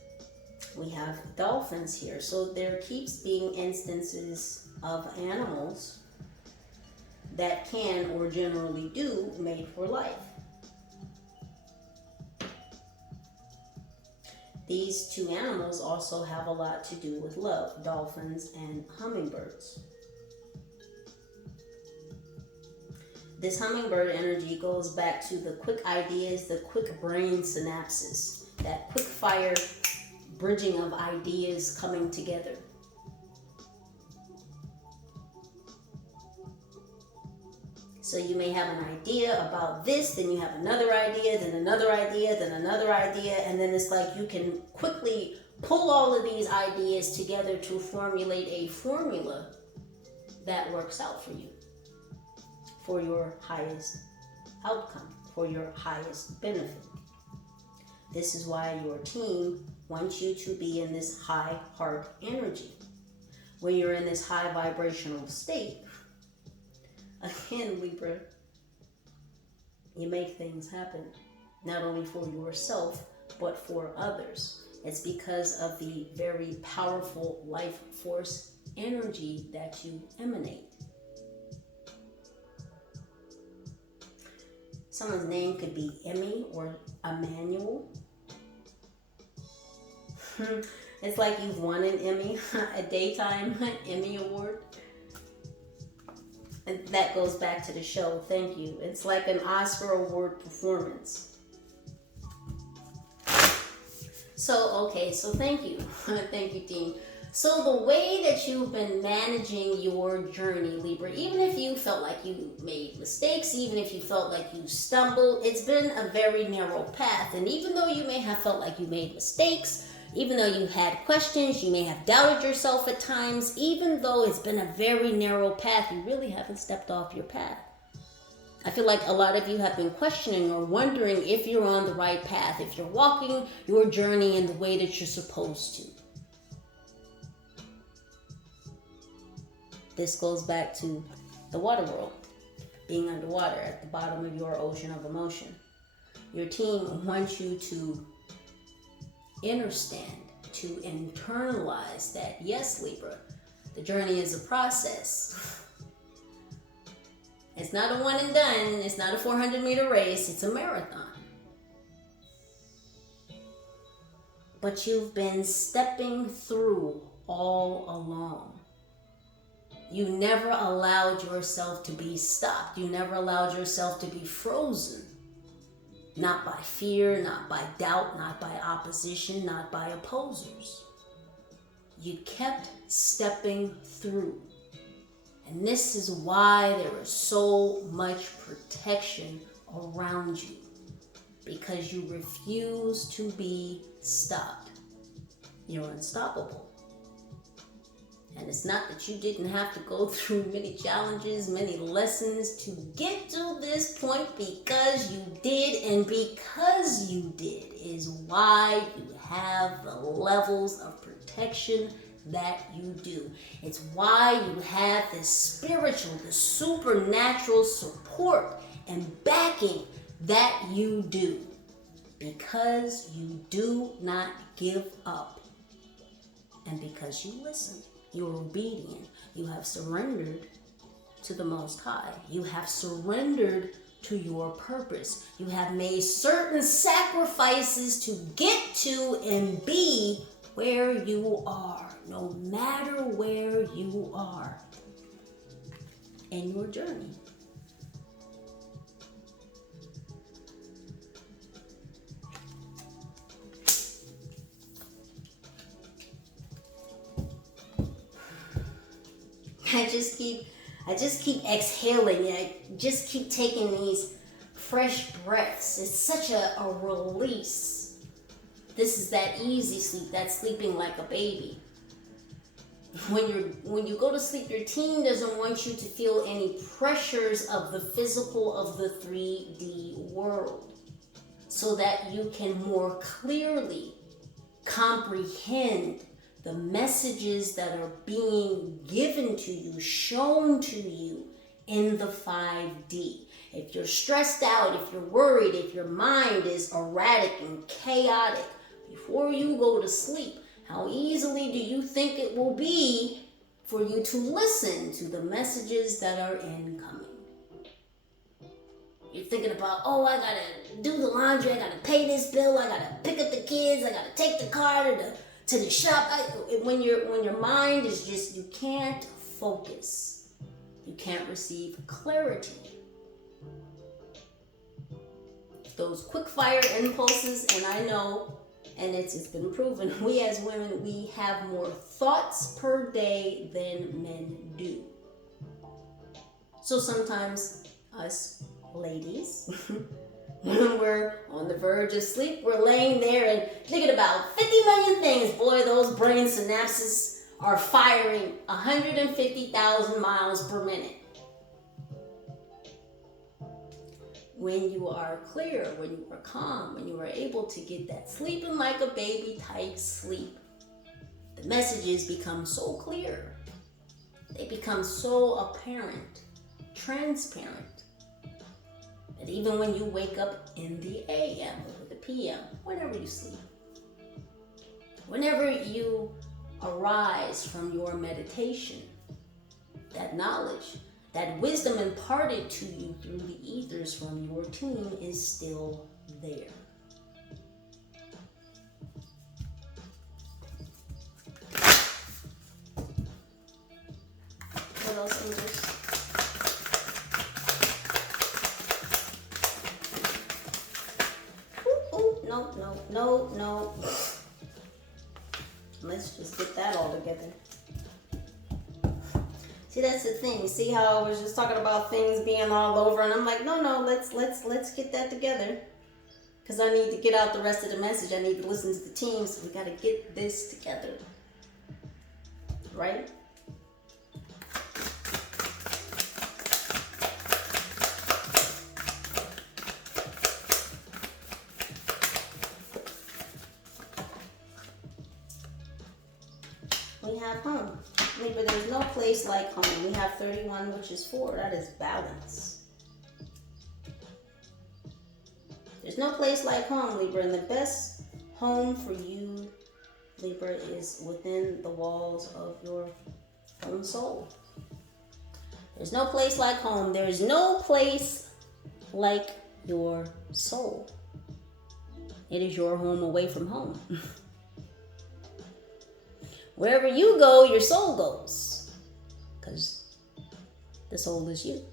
We have dolphins here. So there keeps being instances of animals that can or generally do mate for life. These two animals also have a lot to do with love, dolphins and hummingbirds. This hummingbird energy goes back to the quick ideas, the quick brain synapses, that quick fire bridging of ideas coming together. So you may have an idea about this, then you have another idea, then another idea, then another idea, and then it's like you can quickly pull all of these ideas together to formulate a formula that works out for you, for your highest outcome, for your highest benefit. This is why your team wants you to be in this high heart energy. When you're in this high vibrational state, again, Libra, you make things happen, not only for yourself, but for others. It's because of the very powerful life force energy that you emanate. Someone's name could be Emmy or Emmanuel. It's like you've won an Emmy, a daytime Emmy award. And that goes back to the show. Thank you. It's like an Oscar award performance. So thank you. Thank you, team. So the way that you've been managing your journey, Libra, even if you felt like you made mistakes, even if you felt like you stumbled, it's been a very narrow path. And even though you may have felt like you made mistakes, even though you had questions, you may have doubted yourself at times, even though it's been a very narrow path, you really haven't stepped off your path. I feel like a lot of you have been questioning or wondering if you're on the right path, if you're walking your journey in the way that you're supposed to. This goes back to the water world, being underwater at the bottom of your ocean of emotion. Your team wants you to understand, to internalize that, yes, Libra, the journey is a process. It's not a one and done. It's not a 400-meter race. It's a marathon. But you've been stepping through all along. You never allowed yourself to be stopped. You never allowed yourself to be frozen. Not by fear, not by doubt, not by opposition, not by opposers. You kept stepping through. And this is why there is so much protection around you. Because you refuse to be stopped. You're unstoppable. And it's not that you didn't have to go through many challenges, many lessons to get to this point, because you did, and because you did is why you have the levels of protection that you do. It's why you have this spiritual, this supernatural support and backing that you do. Because you do not give up. And because you listen. You're obedient. You have surrendered to the Most High. You have surrendered to your purpose. You have made certain sacrifices to get to and be where you are, no matter where you are in your journey. I just keep exhaling. I just keep taking these fresh breaths. It's such a release. This is that easy sleep, that sleeping like a baby. When you go to sleep, your team doesn't want you to feel any pressures of the physical, of the 3D world, so that you can more clearly comprehend the messages that are being given to you, shown to you in the 5D. If you're stressed out, if you're worried, if your mind is erratic and chaotic, before you go to sleep, how easily do you think it will be for you to listen to the messages that are incoming? You're thinking about, oh, I gotta do the laundry, I gotta pay this bill, I gotta pick up the kids, I gotta take the car to the shop. When your mind is just, you can't focus. You can't receive clarity. those quick fire impulses, and I know, and it's been proven, we as women, we have more thoughts per day than men do. So sometimes us ladies, when we're on the verge of sleep, we're laying there and thinking about 50 million things. Boy, those brain synapses are firing 150,000 miles per minute. When you are clear, when you are calm, when you are able to get that sleeping like a baby type sleep, the messages become so clear. They become so apparent, transparent, that even when you wake up in the AM or the PM, whenever you sleep, whenever you arise from your meditation, that knowledge, that wisdom imparted to you through the ethers from your team is still there. What else, angels? No. Let's just get that all together. See, that's the thing. See how I was just talking about things being all over, and I'm like, no, let's get that together. Because I need to get out the rest of the message. I need to listen to the team, so we got to get this together. Right? We have home. Libra, there's no place like home. We have 31, which is 4. That is balance. There's no place like home, Libra. And the best home for you, Libra, is within the walls of your own soul. There's no place like home. There is no place like your soul. It is your home away from home. Wherever you go, your soul goes. Because the soul is you.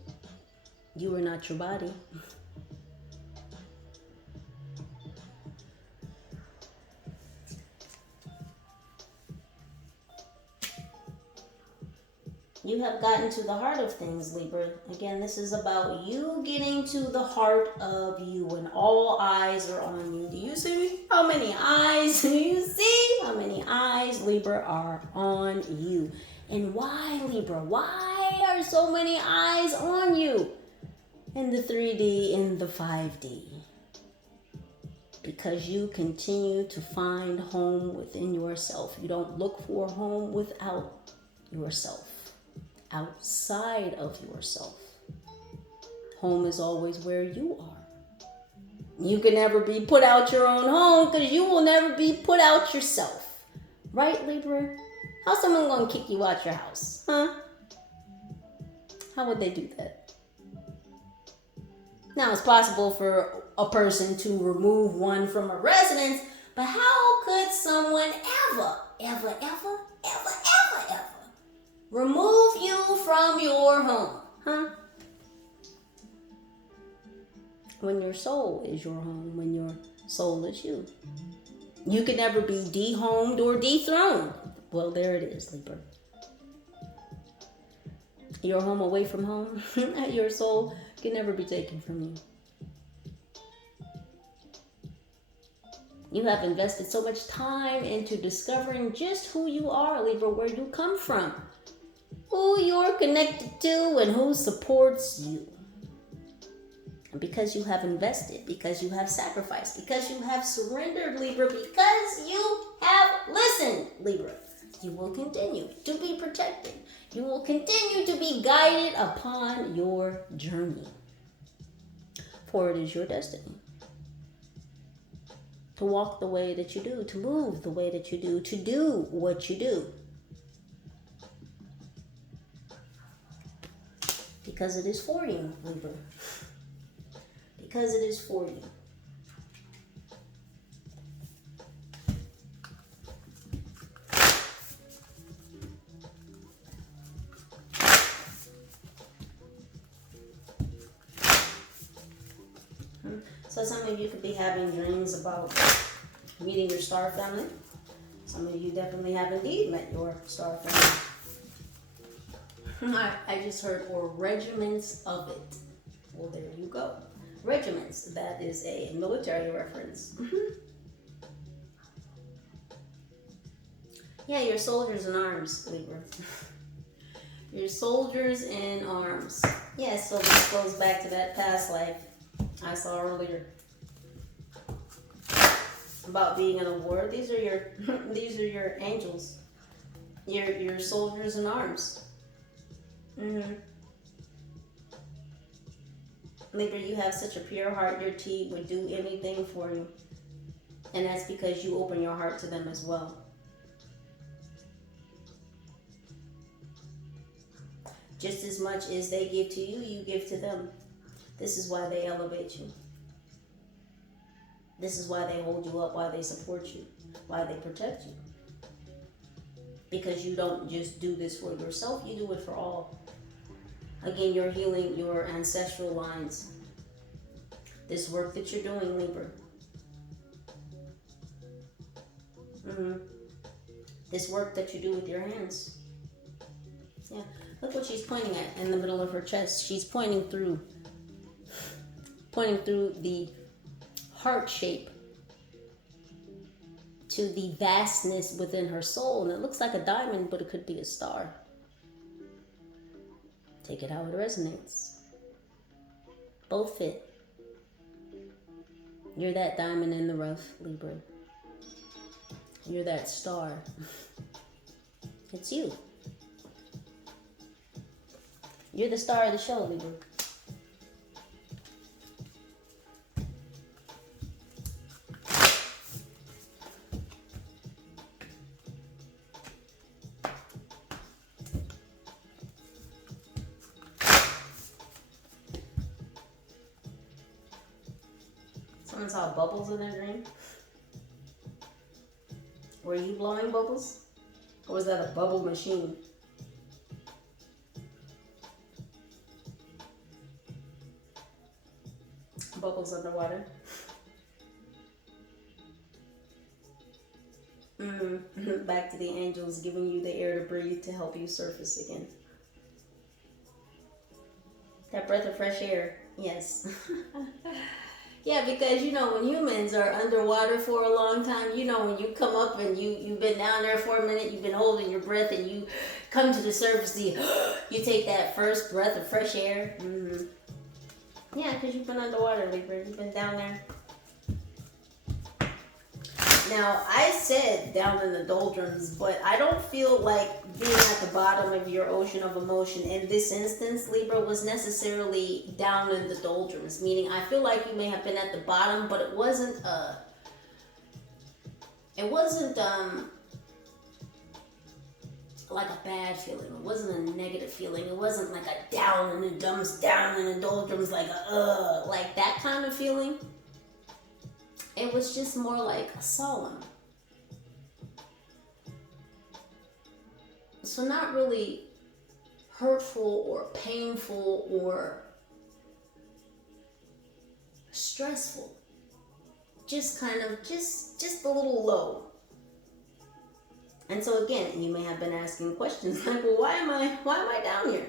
You are not your body. You have gotten to the heart of things, Libra. Again, this is about you getting to the heart of you when all eyes are on you. Do you see how many eyes? Do you see how many eyes, Libra, are on you? And why, Libra? Why are so many eyes on you in the 3D, in the 5D? Because you continue to find home within yourself. You don't look for home without yourself. Outside of yourself. Home is always where you are. You can never be put out your own home because you will never be put out yourself. Right, Libra? How's someone going to kick you out your house? Huh? How would they do that? Now, it's possible for a person to remove one from a residence, but how could someone ever remove you from your home, huh? When your soul is your home, when your soul is you. You can never be dehomed or dethroned. Well, there it is, Libra. Your home away from home, your soul can never be taken from you. You have invested so much time into discovering just who you are, Libra, where you come from, who you're connected to, and who supports you. And because you have invested, because you have sacrificed, because you have surrendered, Libra, because you have listened, Libra, you will continue to be protected. You will continue to be guided upon your journey. For it is your destiny to walk the way that you do, to move the way that you do, to do what you do. Because it is for you, Libra. Because it is for you. So some of you could be having dreams about meeting your star family. Some of you definitely have indeed met your star family. I just heard, or regiments of it. Well, there you go. Regiments. That is a military reference. Yeah, your soldiers in arms, Libra. Your soldiers in arms. Yeah, so this goes back to that past life I saw earlier about being in a war. These are your these are your angels. Your soldiers in arms. Libra, you have such a pure heart, your team would do anything for you. And that's because you open your heart to them as well. Just as much as they give to you, you give to them. This is why they elevate you. This is why they hold you up, why they support you, why they protect you. Because you don't just do this for yourself, you do it for all. Again, you're healing your ancestral lines. This work that you're doing, Libra. This work that you do with your hands. Yeah, look what she's pointing at in the middle of her chest. She's pointing through the heart shape to the vastness within her soul. And it looks like a diamond, but it could be a star. Take it how it resonates. Both fit. You're that diamond in the rough, Libra. You're that star. It's you. You're the star of the show, Libra. Someone saw bubbles in their dream. Were you blowing bubbles? Or was that a bubble machine? Bubbles underwater. Back to the angels giving you the air to breathe to help you surface again. That breath of fresh air. Yes. Yeah, because you know when humans are underwater for a long time, you know when you come up and you've been down there for a minute, you've been holding your breath and you come to the surface, you take that first breath of fresh air. Yeah, because you've been underwater, Libra. You've been down there. Now, I said down in the doldrums, but I don't feel like being at the bottom of your ocean of emotion in this instance, Libra, was necessarily down in the doldrums. Meaning, I feel like you may have been at the bottom, but it wasn't like a bad feeling. It wasn't a negative feeling. It wasn't like a down in the dumps, down in the doldrums, like a like that kind of feeling. It was just more like a solemn. So not really hurtful or painful or stressful. Just kind of just a little low. And so again, you may have been asking questions like, well, why am I down here?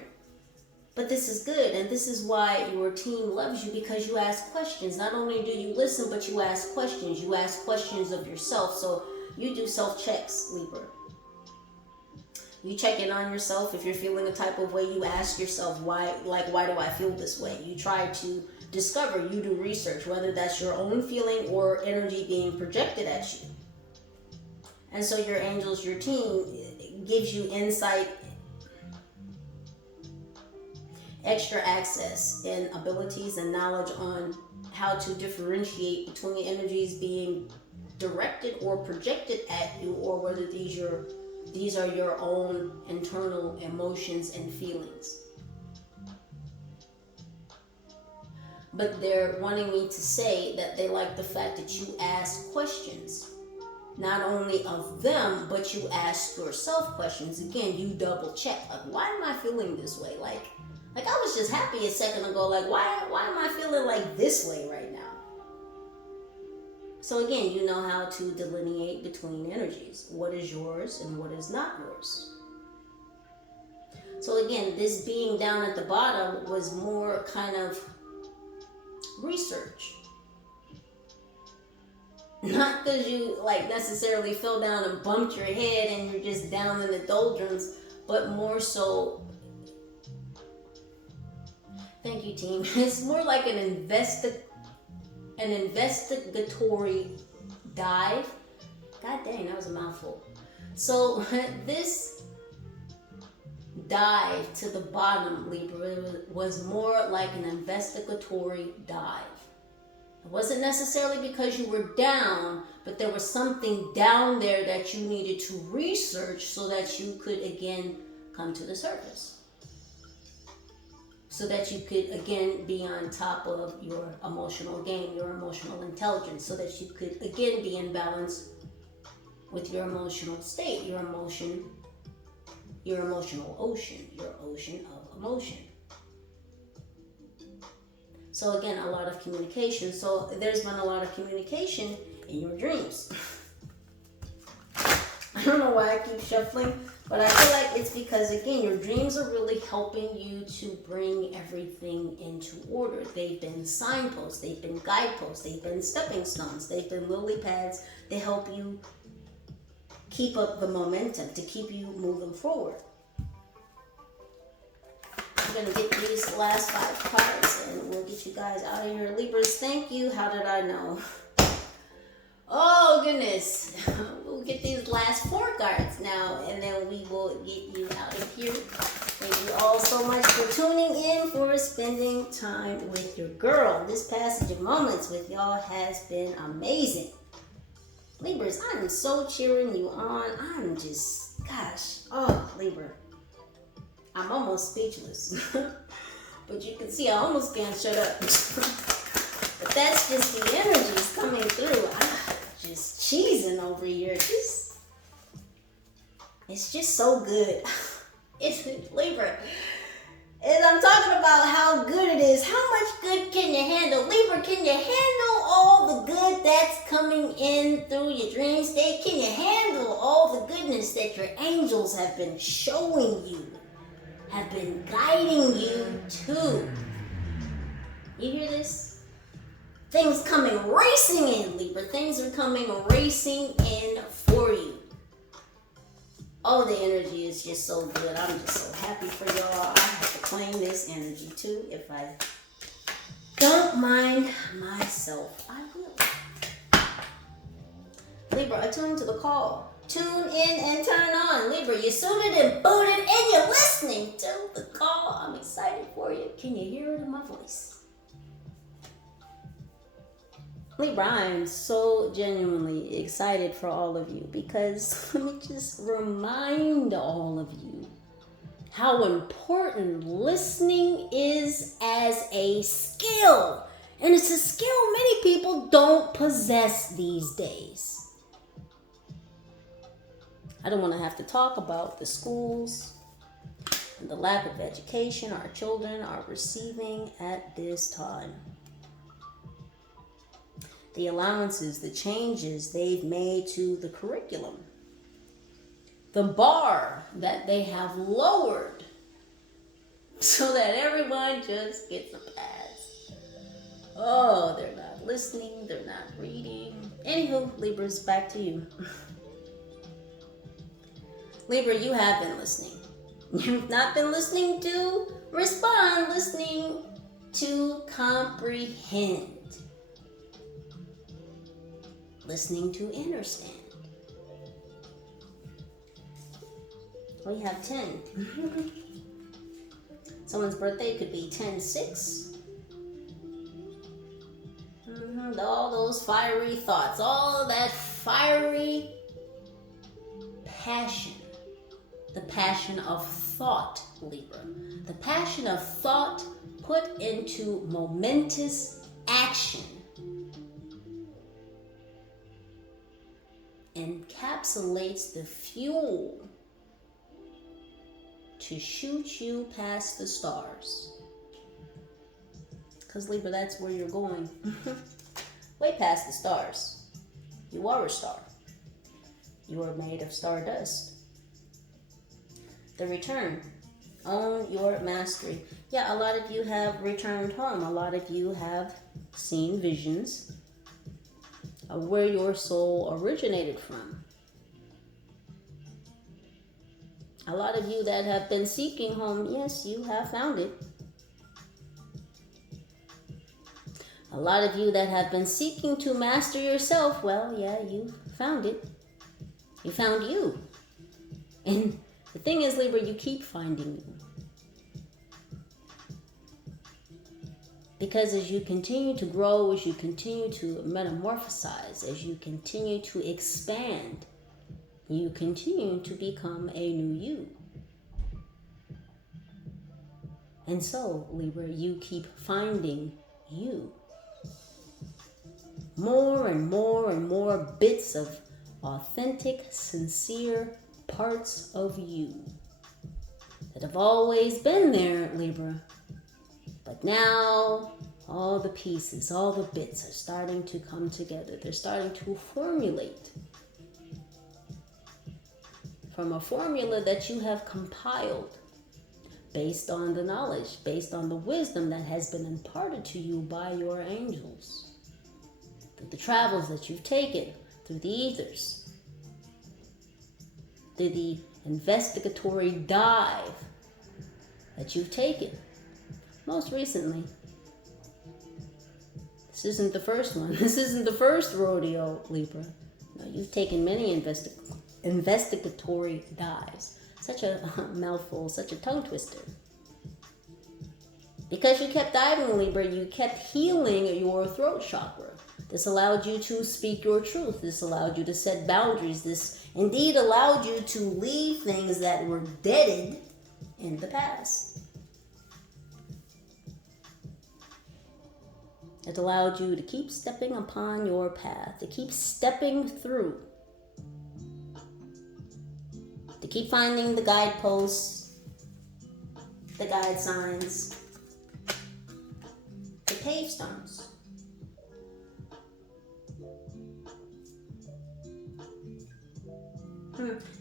But this is good, and this is why your team loves you, because you ask questions. Not only do you listen, but you ask questions. You ask questions of yourself. So you do self-checks, Libra. You check in on yourself. If you're feeling a type of way, you ask yourself, why do I feel this way? You try to discover, you do research, whether that's your own feeling or energy being projected at you. And so your angels, your team, gives you insight, extra access and abilities and knowledge on how to differentiate between energies being directed or projected at you, or whether these are your own internal emotions and feelings. But they're wanting me to say that they like the fact that you ask questions, not only of them, but you ask yourself questions. Again, you double check, like, why am I feeling this way? Like I was just happy a second ago. Like, why am I feeling like this way right now? So again, you know how to delineate between energies. What is yours and what is not yours. So again, this being down at the bottom was more kind of research. Not because you like necessarily fell down and bumped your head and you're just down in the doldrums, but more so, thank you team, it's more like an investigatory dive. God dang, that was a mouthful. So this dive to the bottom, Libra, was more like an investigatory dive. It wasn't necessarily because you were down, but there was something down there that you needed to research so that you could again come to the surface. So that you could again be on top of your emotional game, your emotional intelligence, so that you could again be in balance with your emotional state, your emotional ocean, your ocean of emotion. So again, a lot of communication. So there's been a lot of communication in your dreams. I don't know why I keep shuffling, but I feel like it's because, again, your dreams are really helping you to bring everything into order. They've been signposts, they've been guideposts, they've been stepping stones, they've been lily pads. They help you keep up the momentum, to keep you moving forward. I'm going to get these last 5 cards and we'll get you guys out of here. Libras, thank you. How did I know? Oh, goodness. We'll get these last 4 cards now, and then we will get you out of here. Thank you all so much for tuning in, for spending time with your girl. This passage of moments with y'all has been amazing. Libras, I'm so cheering you on. I'm just, gosh. Oh, Libra. I'm almost speechless. But you can see I almost can't shut up. But that's just the energies coming through. I'm just cheesing over here. It's just so good. It's Libra. And I'm talking about how good it is. How much good can you handle? Libra, can you handle all the good that's coming in through your dream state? Can you handle all the goodness that your angels have been showing you? Have been guiding you to? You hear this? Things coming racing in, Libra. Things are coming racing in for you. Oh, the energy is just so good. I'm just so happy for y'all. I have to claim this energy too. If I don't mind myself, I will. Libra, attune to the call. Tune in and turn on. Libra, you're suited and booted and you're listening to the call. I'm excited for you. Can you hear it in my voice? Libra, I am so genuinely excited for all of you, because let me just remind all of you how important listening is as a skill. And it's a skill many people don't possess these days. I don't want to have to talk about the schools and the lack of education our children are receiving at this time. The allowances, the changes they've made to the curriculum, the bar that they have lowered so that everyone just gets a pass. Oh, they're not listening, they're not reading. Anywho, Libras, back to you. Libra, you have been listening. You've not been listening to respond, listening to comprehend. Listening to understand. We have 10. Someone's birthday could be 10/6. All those fiery thoughts, all that fiery passion. The passion of thought, Libra. The passion of thought put into momentous action encapsulates the fuel to shoot you past the stars. Because Libra, that's where you're going. Way past the stars. You are a star. You are made of stardust. The return. Own your mastery. Yeah, a lot of you have returned home. A lot of you have seen visions of where your soul originated from. A lot of you that have been seeking home, yes, you have found it. A lot of you that have been seeking to master yourself, well, yeah, you found it. You found you. And the thing is, Libra, you keep finding you. Because as you continue to grow, as you continue to metamorphosize, as you continue to expand, you continue to become a new you. And so, Libra, you keep finding you. More and more and more bits of authentic, sincere parts of you that have always been there, Libra. But now, all the pieces, all the bits are starting to come together. They're starting to formulate from a formula that you have compiled based on the knowledge, based on the wisdom that has been imparted to you by your angels, through the travels that you've taken, through the ethers, through the investigatory dive that you've taken. Most recently, this isn't the first one. This isn't the first rodeo, Libra. No, you've taken many investigatory dives. Such a mouthful, such a tongue twister. Because you kept diving, Libra, you kept healing your throat chakra. This allowed you to speak your truth. This allowed you to set boundaries. This indeed allowed you to leave things that were deaded in the past. It allowed you to keep stepping upon your path, to keep stepping through, to keep finding the guideposts, the guide signs, the pave stones.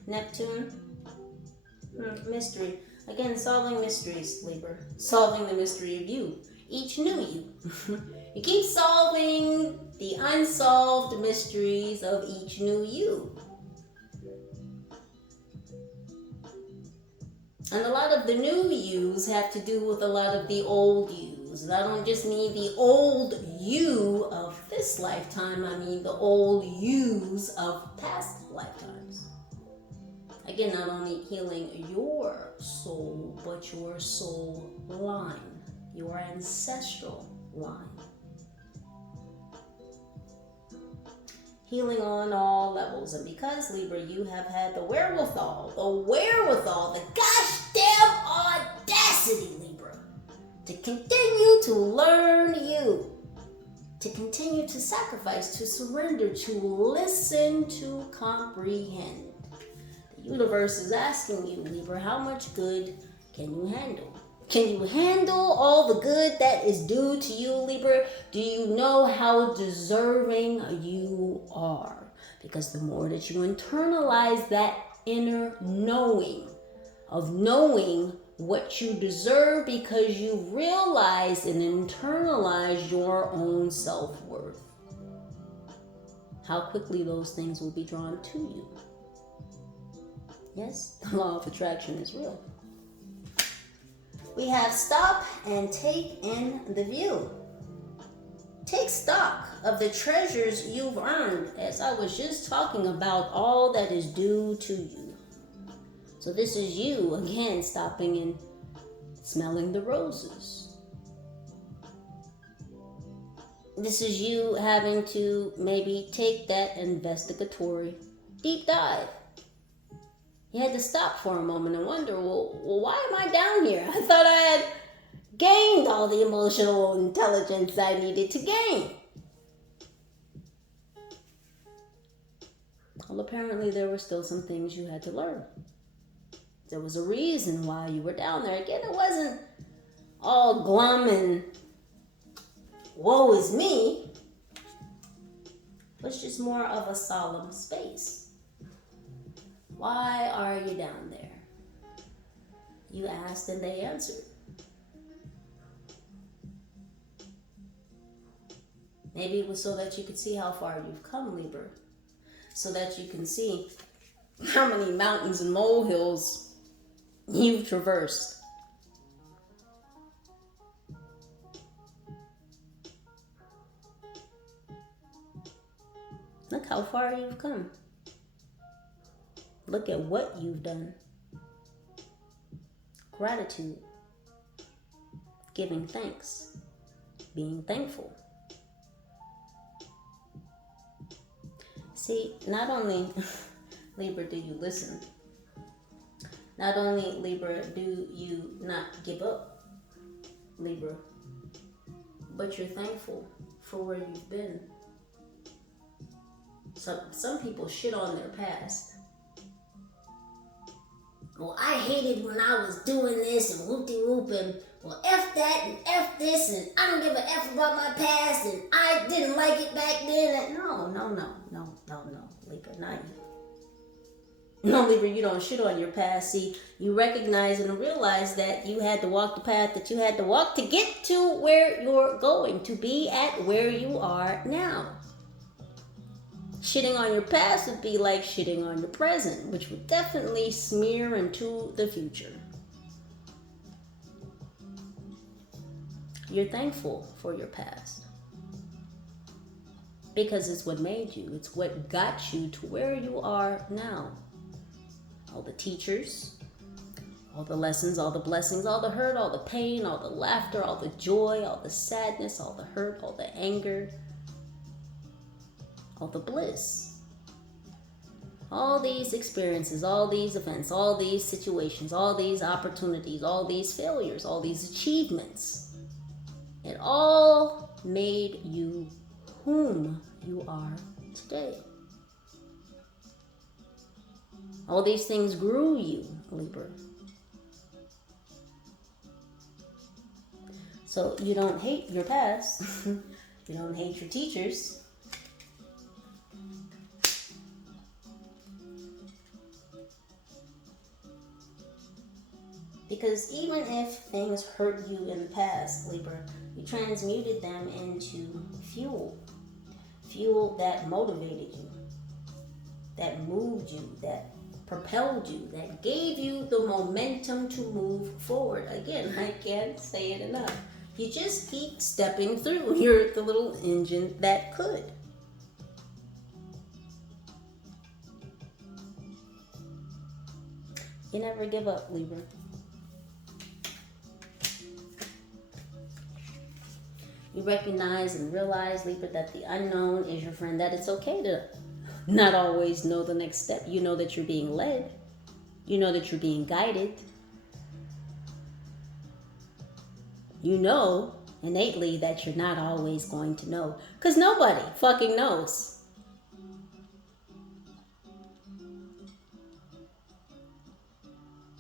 Neptune. Mystery. Again, solving mysteries, Libra. Solving the mystery of you. Each new you. You keep solving the unsolved mysteries of each new you. And a lot of the new yous have to do with a lot of the old yous. And I don't just mean the old you of this lifetime, I mean the old yous of past lifetimes. Again, not only healing your soul, but your soul line, your ancestral line. Healing on all levels. And because, Libra, you have had the wherewithal, the gosh damn audacity, Libra, to continue to learn you, to continue to sacrifice, to surrender, to listen, to comprehend. The universe is asking you, Libra, how much good can you handle? Can you handle all the good that is due to you, Libra? Do you know how deserving you are? Because the more that you internalize that inner knowing of knowing what you deserve, because you realize and internalize your own self-worth, how quickly those things will be drawn to you. Yes, the law of attraction is real. We have stop and take in the view. Take stock of the treasures you've earned, as I was just talking about all that is due to you. So this is you, again, stopping and smelling the roses. This is you having to maybe take that investigatory deep dive. You had to stop for a moment and wonder, well, why am I down here? I thought I had gained all the emotional intelligence I needed to gain. Well, apparently there were still some things you had to learn. There was a reason why you were down there. Again, it wasn't all glum and woe is me. was just more of a solemn space. Why are you down there? You asked and they answered. Maybe it was so that you could see how far you've come, Libra. So that you can see how many mountains and molehills you've traversed. Look how far you've come. Look at what you've done. Gratitude. Giving thanks. Being thankful. See, not only, Libra, do you listen. Not only, Libra, do you not give up, Libra, but you're thankful for where you've been. Some people shit on their past. Well, I hated when I was doing this and whoop-de-whoop and well, F that and F this and I don't give a F about my past and I didn't like it back then. And no, Libra, not you. No, Libra, you don't shit on your past. See, you recognize and realize that you had to walk the path that you had to walk to get to where you're going, to be at where you are now. Shitting on your past would be like shitting on your present, which would definitely smear into the future. You're thankful for your past because it's what made you. It's what got you to where you are now. All the teachers, all the lessons, all the blessings, all the hurt, all the pain, all the laughter, all the joy, all the sadness, all the hurt, all the anger, all the bliss. All these experiences, all these events, all these situations, all these opportunities, all these failures, all these achievements. It all made you whom you are today. All these things grew you, Libra. So you don't hate your past. You don't hate your teachers. Because even if things hurt you in the past, Libra, you transmuted them into fuel. Fuel that motivated you, that moved you, that propelled you, that gave you the momentum to move forward. Again, I can't say it enough. You just keep stepping through. You're the little engine that could. You never give up, Libra. You recognize and realize, Libra, that the unknown is your friend, that it's okay to not always know the next step. You know that you're being led. You know that you're being guided. You know innately that you're not always going to know. Because nobody fucking knows.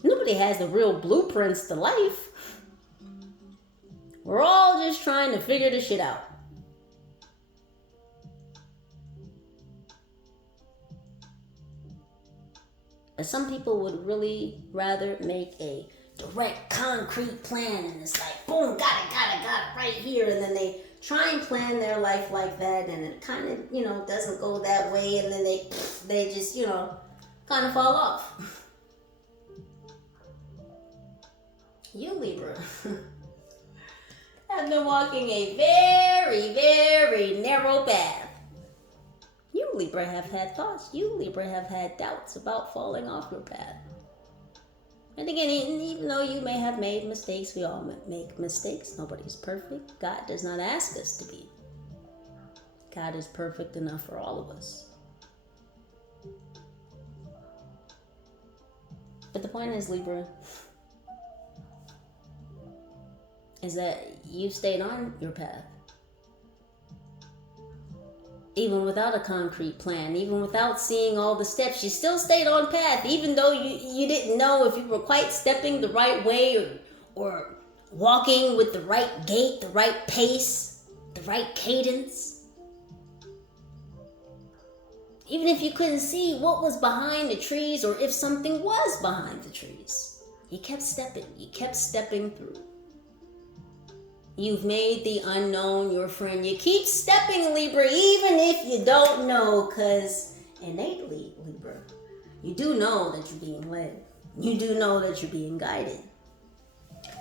Nobody has the real blueprints to life. We're all just trying to figure this shit out. But some people would really rather make a direct, concrete plan, and it's like, boom, got it right here, and then they try and plan their life like that, and it kind of, doesn't go that way, and then they just, kind of fall off. You, Libra, have been walking a very, very narrow path. You, Libra, have had thoughts. You, Libra, have had doubts about falling off your path. And again, even though you may have made mistakes, we all make mistakes. Nobody's perfect. God does not ask us to be. God is perfect enough for all of us. But the point is, Libra, is that you stayed on your path. Even without a concrete plan, even without seeing all the steps, you still stayed on path, even though you didn't know if you were quite stepping the right way or walking with the right gait, the right pace, the right cadence. Even if you couldn't see what was behind the trees or if something was behind the trees, you kept stepping. You kept stepping through. You've made the unknown your friend. You keep stepping, Libra, even if you don't know, because innately, Libra, you do know that you're being led. You do know that you're being guided.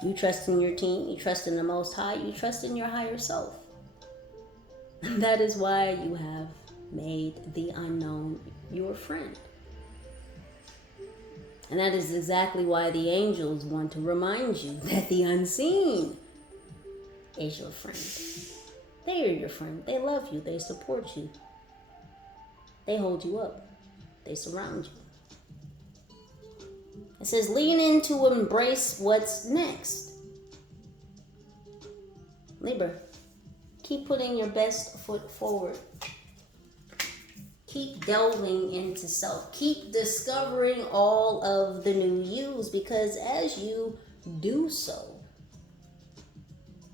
You trust in your team. You trust in the Most High. You trust in your higher self. And that is why you have made the unknown your friend. And that is exactly why the angels want to remind you that the unseen is your friend. They are your friend. They love you. They support you. They hold you up. They surround you. It says, lean in to embrace what's next. Libra, keep putting your best foot forward. Keep delving into self. Keep discovering all of the new yous, because as you do so,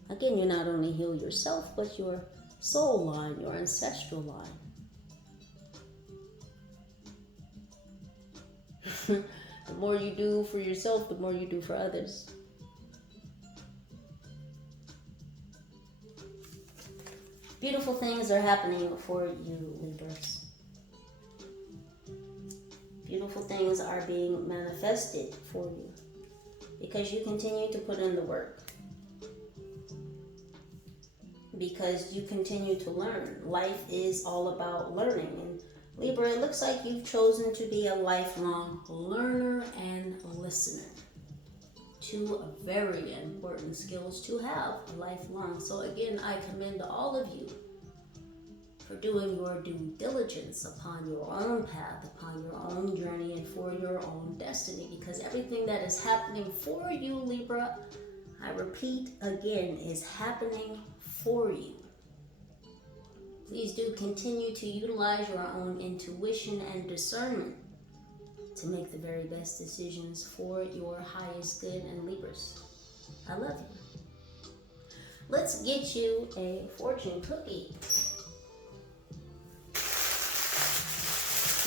again, you not only heal yourself, but your soul line, your ancestral line. The more you do for yourself, the more you do for others. Beautiful things are happening for you, Libras. Beautiful things are being manifested for you because you continue to put in the work. Because you continue to learn. Life is all about learning. And Libra, it looks like you've chosen to be a lifelong learner and listener. Two very important skills to have lifelong. So again, I commend all of you for doing your due diligence upon your own path, upon your own journey, and for your own destiny. Because everything that is happening for you, Libra, I repeat again, is happening for you. Please do continue to utilize your own intuition and discernment to make the very best decisions for your highest good. And Libras, I love you. Let's get you a fortune cookie.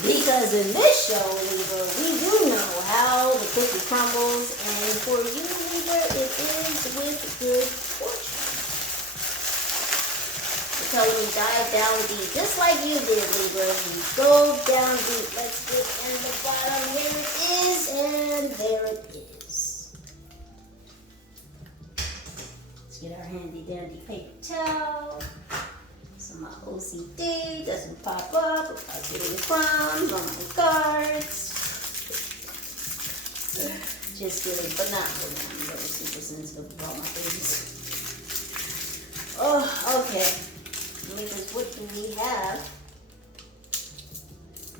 Because in this show, Libra, we do know how the cookie crumbles, and for you, Libra, it is with good fortune. So we dive down deep, just like you did, Libra. We go down deep. Let's get in the bottom. Here it is, and there it is. Let's get our handy dandy paper towel. So my OCD doesn't pop up if I get any crumbs on my cards. Just kidding, but not really. I'm very super sensitive about my things. Oh, okay. Libras, what do we have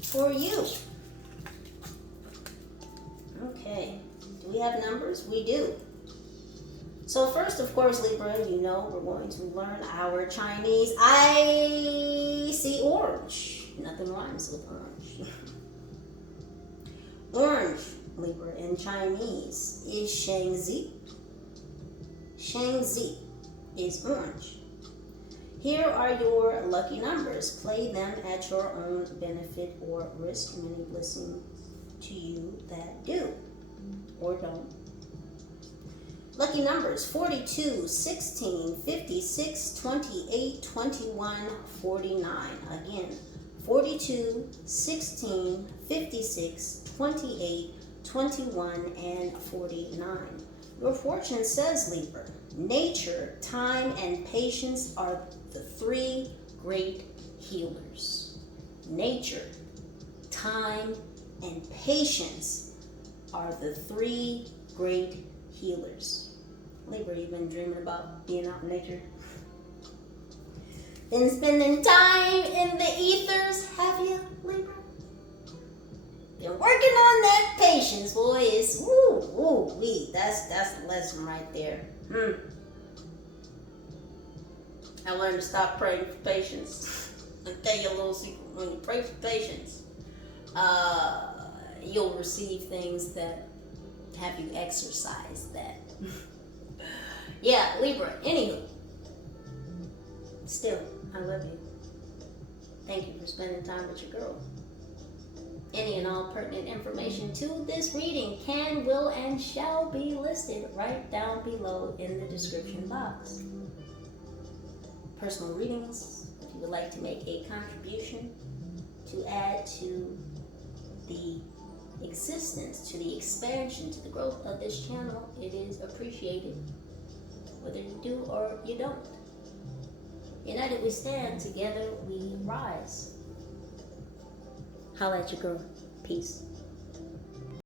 for you? Okay. Do we have numbers? We do. So first, of course, Libra, you know we're going to learn our Chinese. I see orange. Nothing rhymes with orange. Orange, Libra, in Chinese is Shangzi. Shangzi is orange. Here are your lucky numbers. Play them at your own benefit or risk. Many blessings to you that do or don't. Lucky numbers: 42, 16, 56, 28, 21, 49. Again, 42, 16, 56, 28, 21, and 49. Your fortune says, Libra, nature, time, and patience are the three great healers. Nature, time, and patience are the three great healers. Libra, you've been dreaming about being out in nature? Been spending time in the ethers, have you, Libra? Been working on that patience, boys. That's the lesson right there. I learned to stop praying for patience. I'll tell you a little secret. When you pray for patience, you'll receive things that have you exercise that. Yeah, Libra. Anywho, still, I love you. Thank you for spending time with your girl. Any and all pertinent information to this reading can, will, and shall be listed right down below in the description box. Personal readings, if you would like to make a contribution to add to the existence, to the expansion, to the growth of this channel, it is appreciated, whether you do or you don't. United we stand, together we rise. Holla at your girl. Peace.